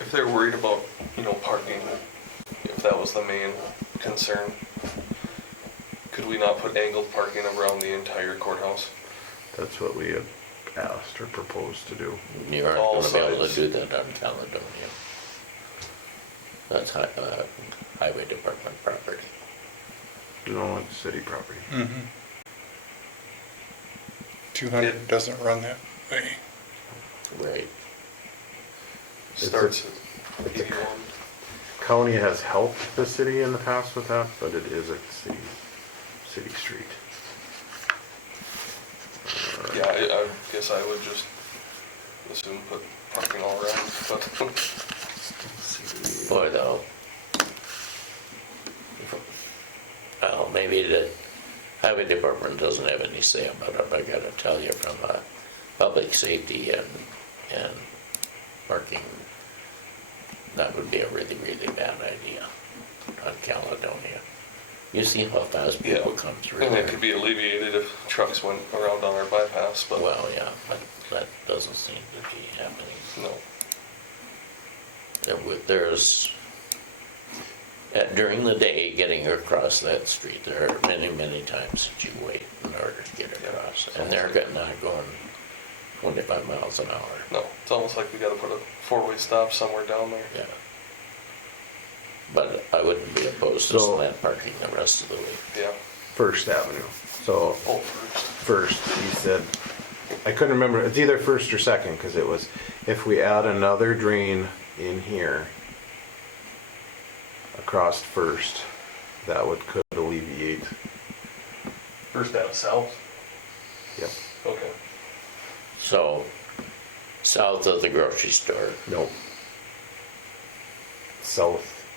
If they're worried about, parking, if that was the main concern, could we not put angled parking around the entire courthouse? That's what we had asked or proposed to do. You aren't All gonna be able to sides. do that on Caledonia. That's highway department property. No, it's city property. 200 doesn't run that way. Right. Starts It's at a- 81. County has helped the city in the past with that, but it is a city street. Yeah, I guess I would just assume put parking all around, but Boy, though. Well, maybe the highway department doesn't have any say about it, but I gotta tell you, from a public safety and parking, that would be a really, really bad idea on Caledonia. You see how fast people come through and there. it could be alleviated if trucks went around on our bypass, but Well, yeah, but that doesn't seem to be happening. no. There's, during the day, getting across that street, there are many, many times that you wait in order to get across. And they're not going 25 miles an hour. No, it's almost like we gotta put a four-way stop somewhere down there. Yeah. But I wouldn't be opposed to So- slant parking the rest of the week. Yeah. First Avenue. So Oh, first. first, he said, I couldn't remember, it's either first or second, because it was, if we add another drain in here across First, that could alleviate. First out south. Yep. Okay. So South of the grocery store. Nope.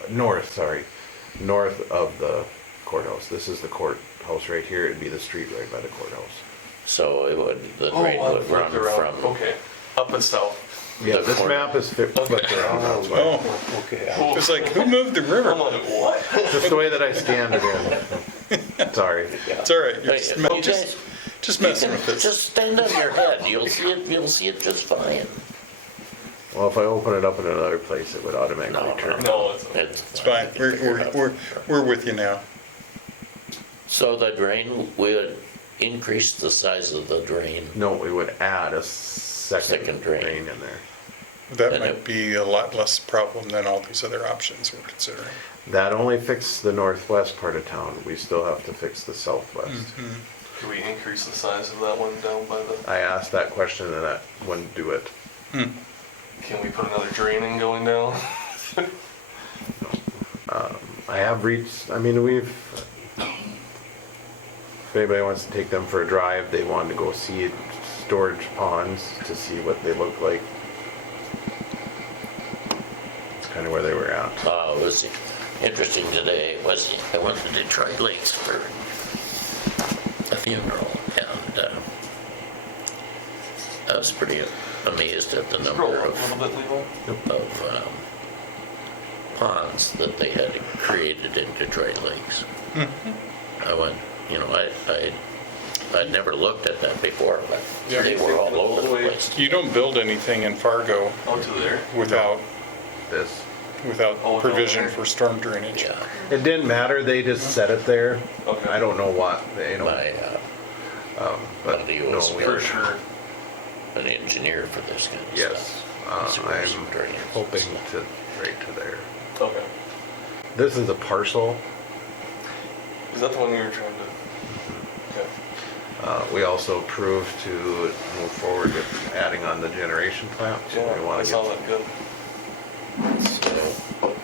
North of the courthouse. This is the courthouse right here, it'd be the street right by the courthouse. So it would, the Oh, drain I would run flipped around. from, Okay, up and south. Yeah, The this corner. map is flipped around, that's why. Oh, Okay. it's like, who moved the river? I'm like, what? Just the way that I scanned it in. Sorry. It's all right, you're Hey, just, you guys, just you messing can with this. just stand on your head, you'll see it just fine. Well, if I open it up in another place, it would automatically No, turn. No, it's, It's fine, we're with you now. So the drain would increase the size of the drain. No, we would add a second Second drain. drain in there. That And might it- be a lot less problem than all these other options we're considering. That only fixed the northwest part of town. We still have to fix the southwest. can we increase the size of that one down by the, I asked that question and that wouldn't do it. can we put another drain in going down? I have reached, I mean, if anybody wants to take them for a drive, they wanted to go see storage ponds to see what they look like. It's kind of where they were at. It was interesting today, I went to Detroit Lakes for a funeral, and I was pretty amazed at the Scroll number up a little bit, Levi. of ponds that they had created in Detroit Lakes. I went, I'd never looked at that before, but Yeah. they were all over the place. You don't build anything in Fargo Out to there. This. without Oh, no. provision for storm drainage. Yeah, It didn't matter, they just set it there. Okay. I don't know what, my but buddy no, was we For sure. an engineer for this kind of Yes, stuff. Sewers and I'm drains. hoping to, right to there. Okay. This is a parcel. Is that the one you were trying to? Okay. We also approved to move forward with adding on the generation plant. So we Yeah, I want to saw get, that good. So,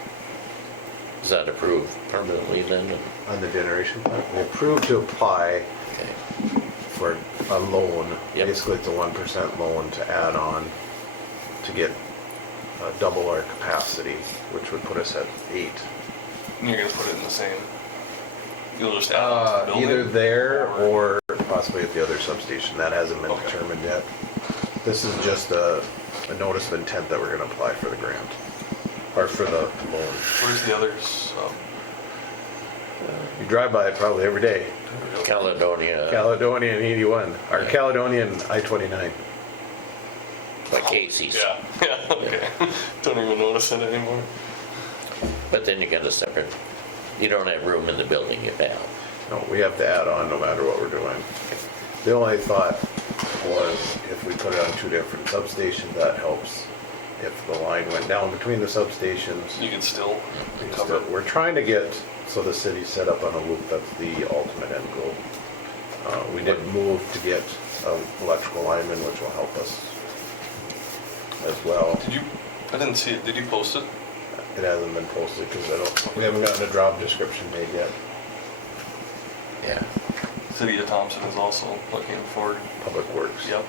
is that approved permanently then? on the generation plant, we approved to apply Okay. for a loan. Yep. Basically, it's a 1% loan to add on to get double our capacity, which would put us at 8. And you're gonna put it in the same, you'll just add it to the building? Either there or possibly at the other substation. That hasn't been Okay. determined yet. This is just a notice of intent that we're gonna apply for the grant, or for the loan. Where's the others? You drive by it probably every day. Caledonia, Caledonia and 81, or Yeah. Caledonia and I-29. by Casey's. Yeah, yeah, okay. Don't even notice it anymore. But then you got a separate, you don't have room in the building you have. No, we have to add on no matter what we're doing. The only thought was if we put it on 2 different substations, that helps. If the line went down between the substations, You can still we cover still- we're trying to get, so the city's set up on a loop, that's the ultimate end goal. We did move to get an electrical lineman, which will help us as well. Did you, I didn't see it, did you post it? It hasn't been posted because we haven't gotten a job description made yet. Yeah. City of Thompson is also looking for, Public Works. yep.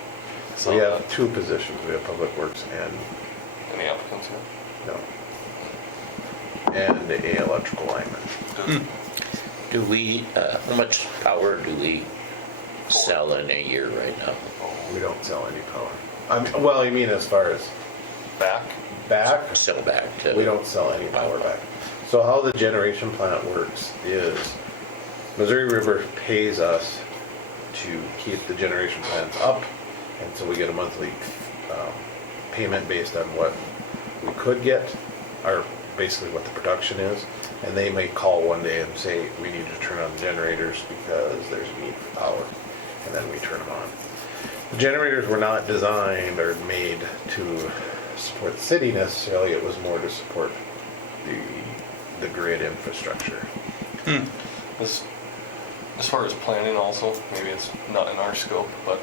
Saw We that. have 2 positions, we have Public Works and, Any applicants yet? no, and a electrical lineman. Good. Do we, how much power do we sell in a year right now? We don't sell any power. I mean, well, you mean as far as Back? back? Sell back to? We don't sell any power back. So how the generation plant works is Missouri River pays us to keep the generation plants up, and so we get a monthly payment based on what we could get, or basically what the production is. And they may call one day and say, we need to turn on the generators because there's a need for power, and then we turn them on. The generators were not designed or made to support the city necessarily, it was more to support the grid infrastructure. As far as planning also, maybe it's not in our scope, but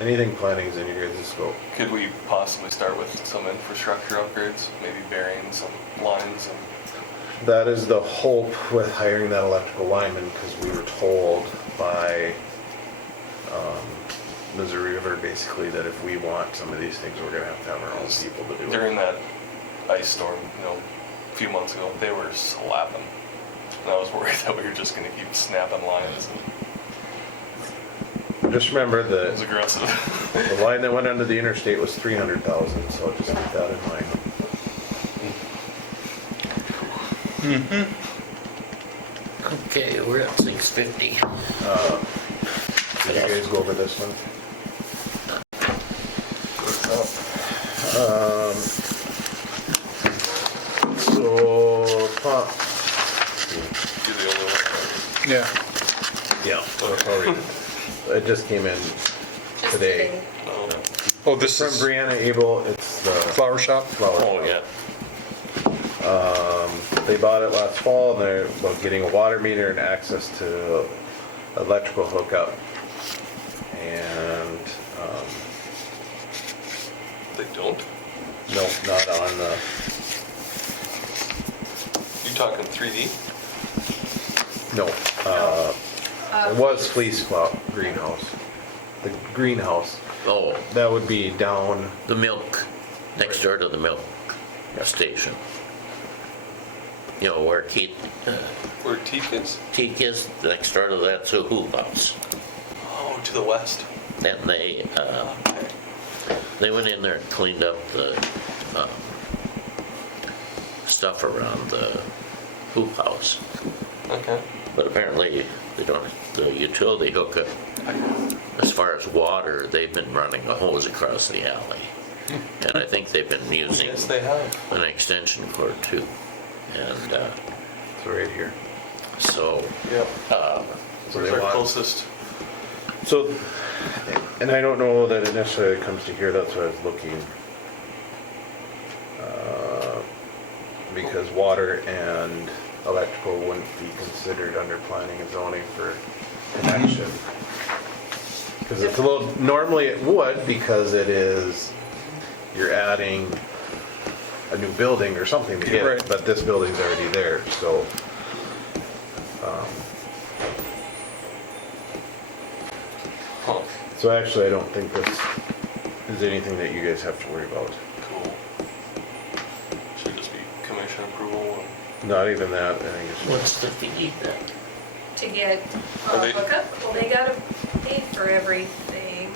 Anything planning is in your guys' scope. could we possibly start with some infrastructure upgrades? Maybe burying some lines and, That is the hope with hiring that electrical lineman, because we were told by Missouri River, basically, that if we want some of these things, we're gonna have to have our own people to do it. During that ice storm, a few months ago, they were slapping. And I was worried that we were just gonna keep snapping lines. Just remember It was the aggressive. the line that went under the interstate was 300,000, so just keep that in mind. Okay, we're at 6:50. Did you guys go over this one? So, You're the only one. Yeah. yeah, I'll read it. It just came in Just today. Oh, Oh, this From is Brianna Abel, it's the flower shop? flower. Oh, yeah. They bought it last fall and they're about getting a water meter and access to electrical hookup. And, they don't? no, not on the, You talking 3D? no, it was fleece greenhouse. The greenhouse, Oh, that would be down, the milk, next door to the milk station. You know, where Keith, Where teak is? Teak is, next door to that's a hoop house. Oh, to the west. And they went in there and cleaned up the stuff around the hoop house. Okay. But apparently, they don't, the utility hookup, as far as water, they've been running a hose across the alley. And I think they've been using Yes, they have. an extension cord too. And it's right here. so, Yep. So Where's they our want, closest? so, and I don't know that it necessarily comes to here, that's why I was looking. Because water and electrical wouldn't be considered under planning and zoning for connection. Because it's a little, normally it would, because it is, you're adding a new building or something to get it, Right. but this building's already there, so. Huh. So actually, I don't think this is anything that you guys have to worry about. Cool. Should just be commission approval. Not even that, I think it's what's the fee then? To get Are they- hookup, well, they gotta pay for everything.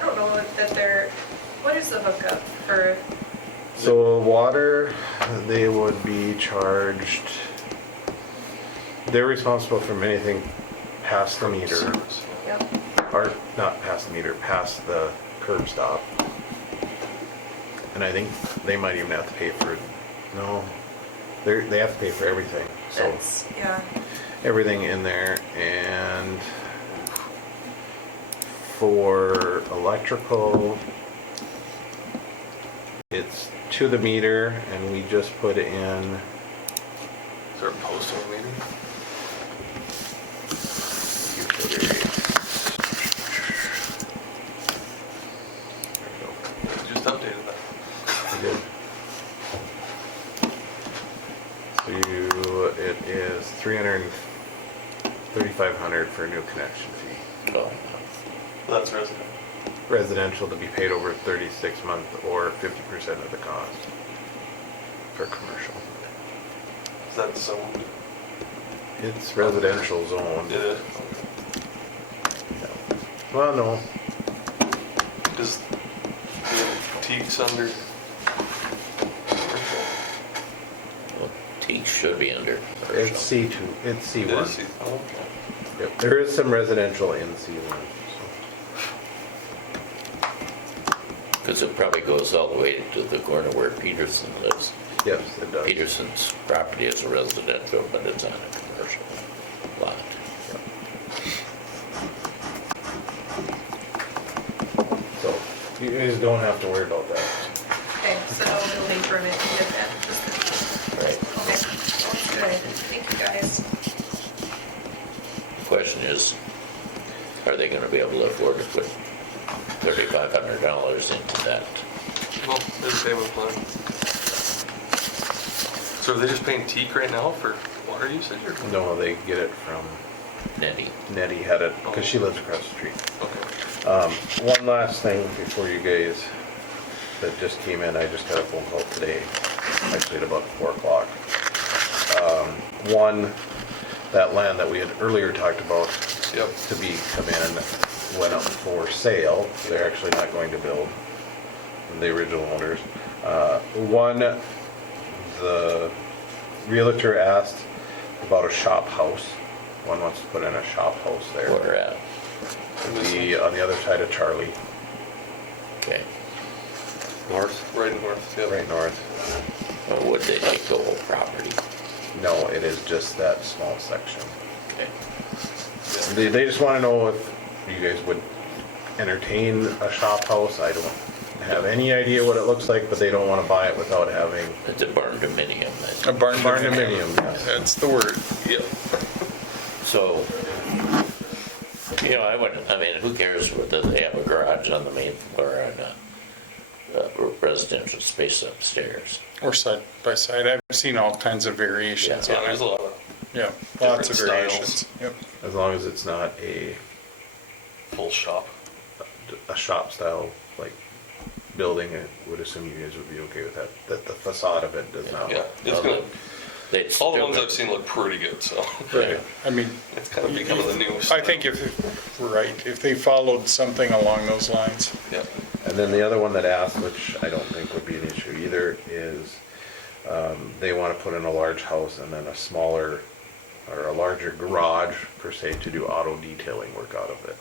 I don't know that they're, what is the hookup for? so water, they would be charged, they're responsible for anything past the meter, Service. Yep. or not past the meter, past the curb stop. And I think they might even have to pay for, no, they have to pay for everything, so That's, yeah. everything in there. And for electrical, it's to the meter, and we just put in, Is there a post on the meeting? utility rates. There we go. You just updated that. We did. So it is 3,500 for a new connection fee. Oh, That's resident. Residential to be paid over 36 month or 50% of the cost for commercial. Is that zoned? It's residential zone. It is. Well, no, Is teak's under? well, Teak should be under it's commercial. C2, it's It C1. is. Oh, okay. Yep, there is some residential in C1. Because it probably goes all the way to the corner where Peterson lives. So, yes, it does. Peterson's property is a residential, but it's on a commercial lot. So you guys don't have to worry about that. Okay, so no building permit to get that. Right. Okay, sounds good. Thank you, guys. The question is, are they gonna be able to afford to put $3,500 into that? Well, there's a payment plan. So are they just paying teak right now for water usage or? No, they get it from Nettie? Nettie had it, because she lives across the street. Okay. One last thing before you guys, that just came in, I just got a phone call today, actually at about 4 o'clock. One, that land that we had earlier talked about Yep. to be come in went up for sale. They're actually not going to build, the original owners. One, the realtor asked about a shop house. One wants to put in a shop house there. Where at? It'd be on the other side of Charlie, Okay. North? Right north, yep. right north. Or would they take the whole property? No, it is just that small section. Okay. They just wanna know if you guys would entertain a shop house. I don't have any idea what it looks like, but they don't wanna buy it without having It's a barn dominium. A barn barndominium. That's the word. Yep. So, you know, I mean, who cares whether they have a garage on the main floor and a residential space upstairs? Or side by side. I've seen all kinds of variations Yeah, on there's it. a lot of Yeah, lots of different variations. styles. Yep. As long as it's not a full shop. shop style, like, building, I would assume you guys would be okay with that, that the facade of it does not. Yeah, it's Well, gonna, they'd all the still- ones I've seen look pretty good, so Right. I mean, it's kind of becoming the new I style. think if, right, if they followed something along those lines. Yeah, And then the other one that asked, which I don't think would be an issue either, is, they wanna put in a large house and then a smaller, or a larger garage, per se, to do auto detailing work out of it.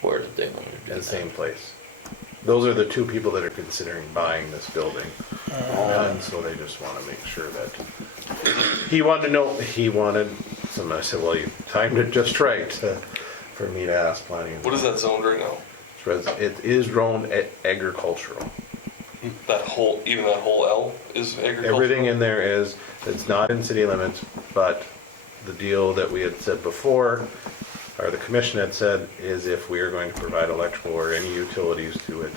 Where did they want to In do the that? same place. Those are the two people that are considering buying this building. And so they just wanna make sure that, he wanted to know, I said, well, you timed it just right for me to ask planning. what is that zoned right now? It is zoned agricultural. That whole, even that whole L is agricultural? Everything in there is, it's not in city limits, but the deal that we had said before, or the commission had said, is if we are going to provide electrical or any utilities to it,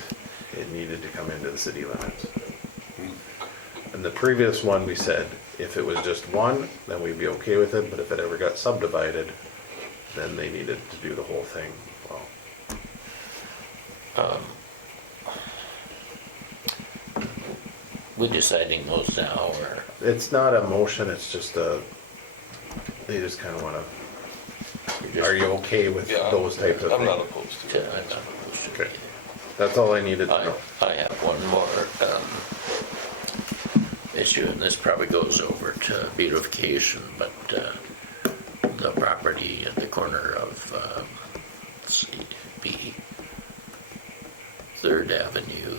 it needed to come into the city limits. And the previous one, we said, if it was just one, then we'd be okay with it, but if it ever got subdivided, then they needed to do the whole thing. Well, We deciding those now, or? it's not a motion, it's just they just kinda wanna, are you okay with Yeah, those types of things? I'm not opposed to it. I'm not opposed to Okay. it That's all I needed to either. know. I have one more issue, and this probably goes over to beautification, but the property at the corner of, let's see, B, 3rd Avenue,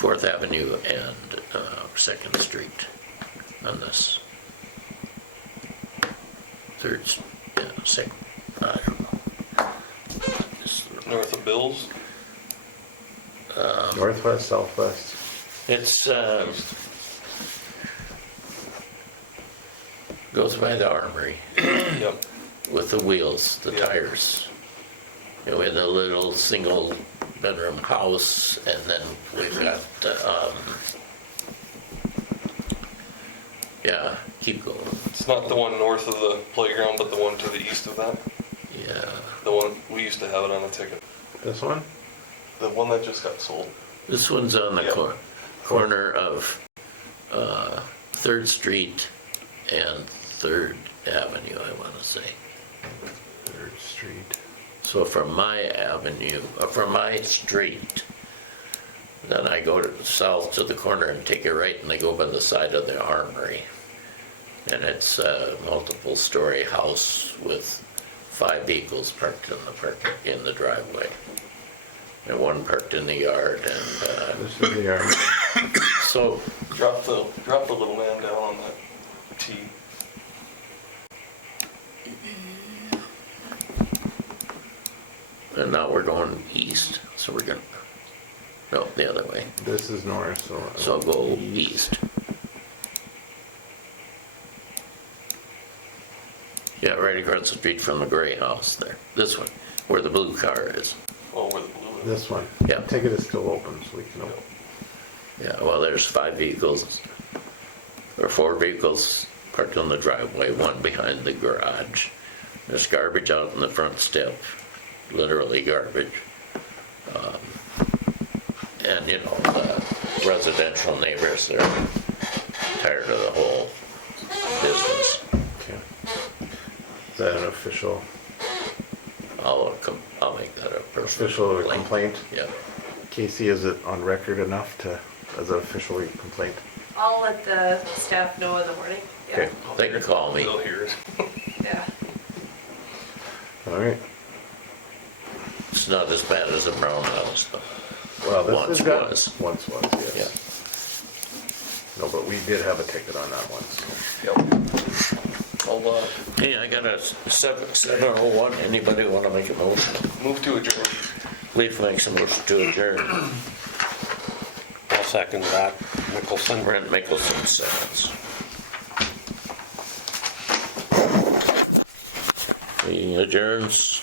4th Avenue and 2nd Street on this. 3rd, yeah, 2nd, I don't know. This- North of Bill's? Northwest, southwest? It's, goes by the armory Yep. with the wheels, the Yeah. tires. You know, we had a little single bedroom house, and then we've got, yeah, keep going. It's not the one north of the playground, but the one to the east of that? Yeah, The one, we used to have it on a ticket. This one? The one that just got sold. this one's on the Yeah. corner of 3rd Street and 3rd Avenue, I want to say. 3rd Street. So from my avenue, from my street, then I go to south to the corner and take a right, and I go by the side of the armory. And it's a multiple story house with 5 vehicles parked in the driveway. And one parked in the yard, and This is the yard. so Drop the little man down on that T. and now we're going east, so we're gonna, no, the other way. This is north, so. So go east. Yeah, right across the street from the gray house there. This one, where the blue car is. Oh, where the blue is. This one. Yeah. Ticket is still open, so we can open. Yeah, well, there's 5 vehicles, or 4 vehicles parked on the driveway, one behind the garage. There's garbage out in the front step, literally garbage. And, you know, the residential neighbors, they're tired of the whole business. Okay. Is that an official I'll make that a personal Official complaint? Yeah. Casey, is it on record enough to, as an official complaint? I'll let the staff know in the morning. Yeah. Okay, They can call me. They'll hear it. Yeah. all right. It's not as bad as a brown house, though. Well, this Once has got. was. Once was, yes. Yeah. No, but we did have a ticket on that one, so. Yep. I'll Hey, I got a 7:01. Anybody want to make a motion? move to adjourn. Leaf makes a motion to adjourn. I'll second that. Mickelson. Brent Mickelson seconds. Meeting adjourns.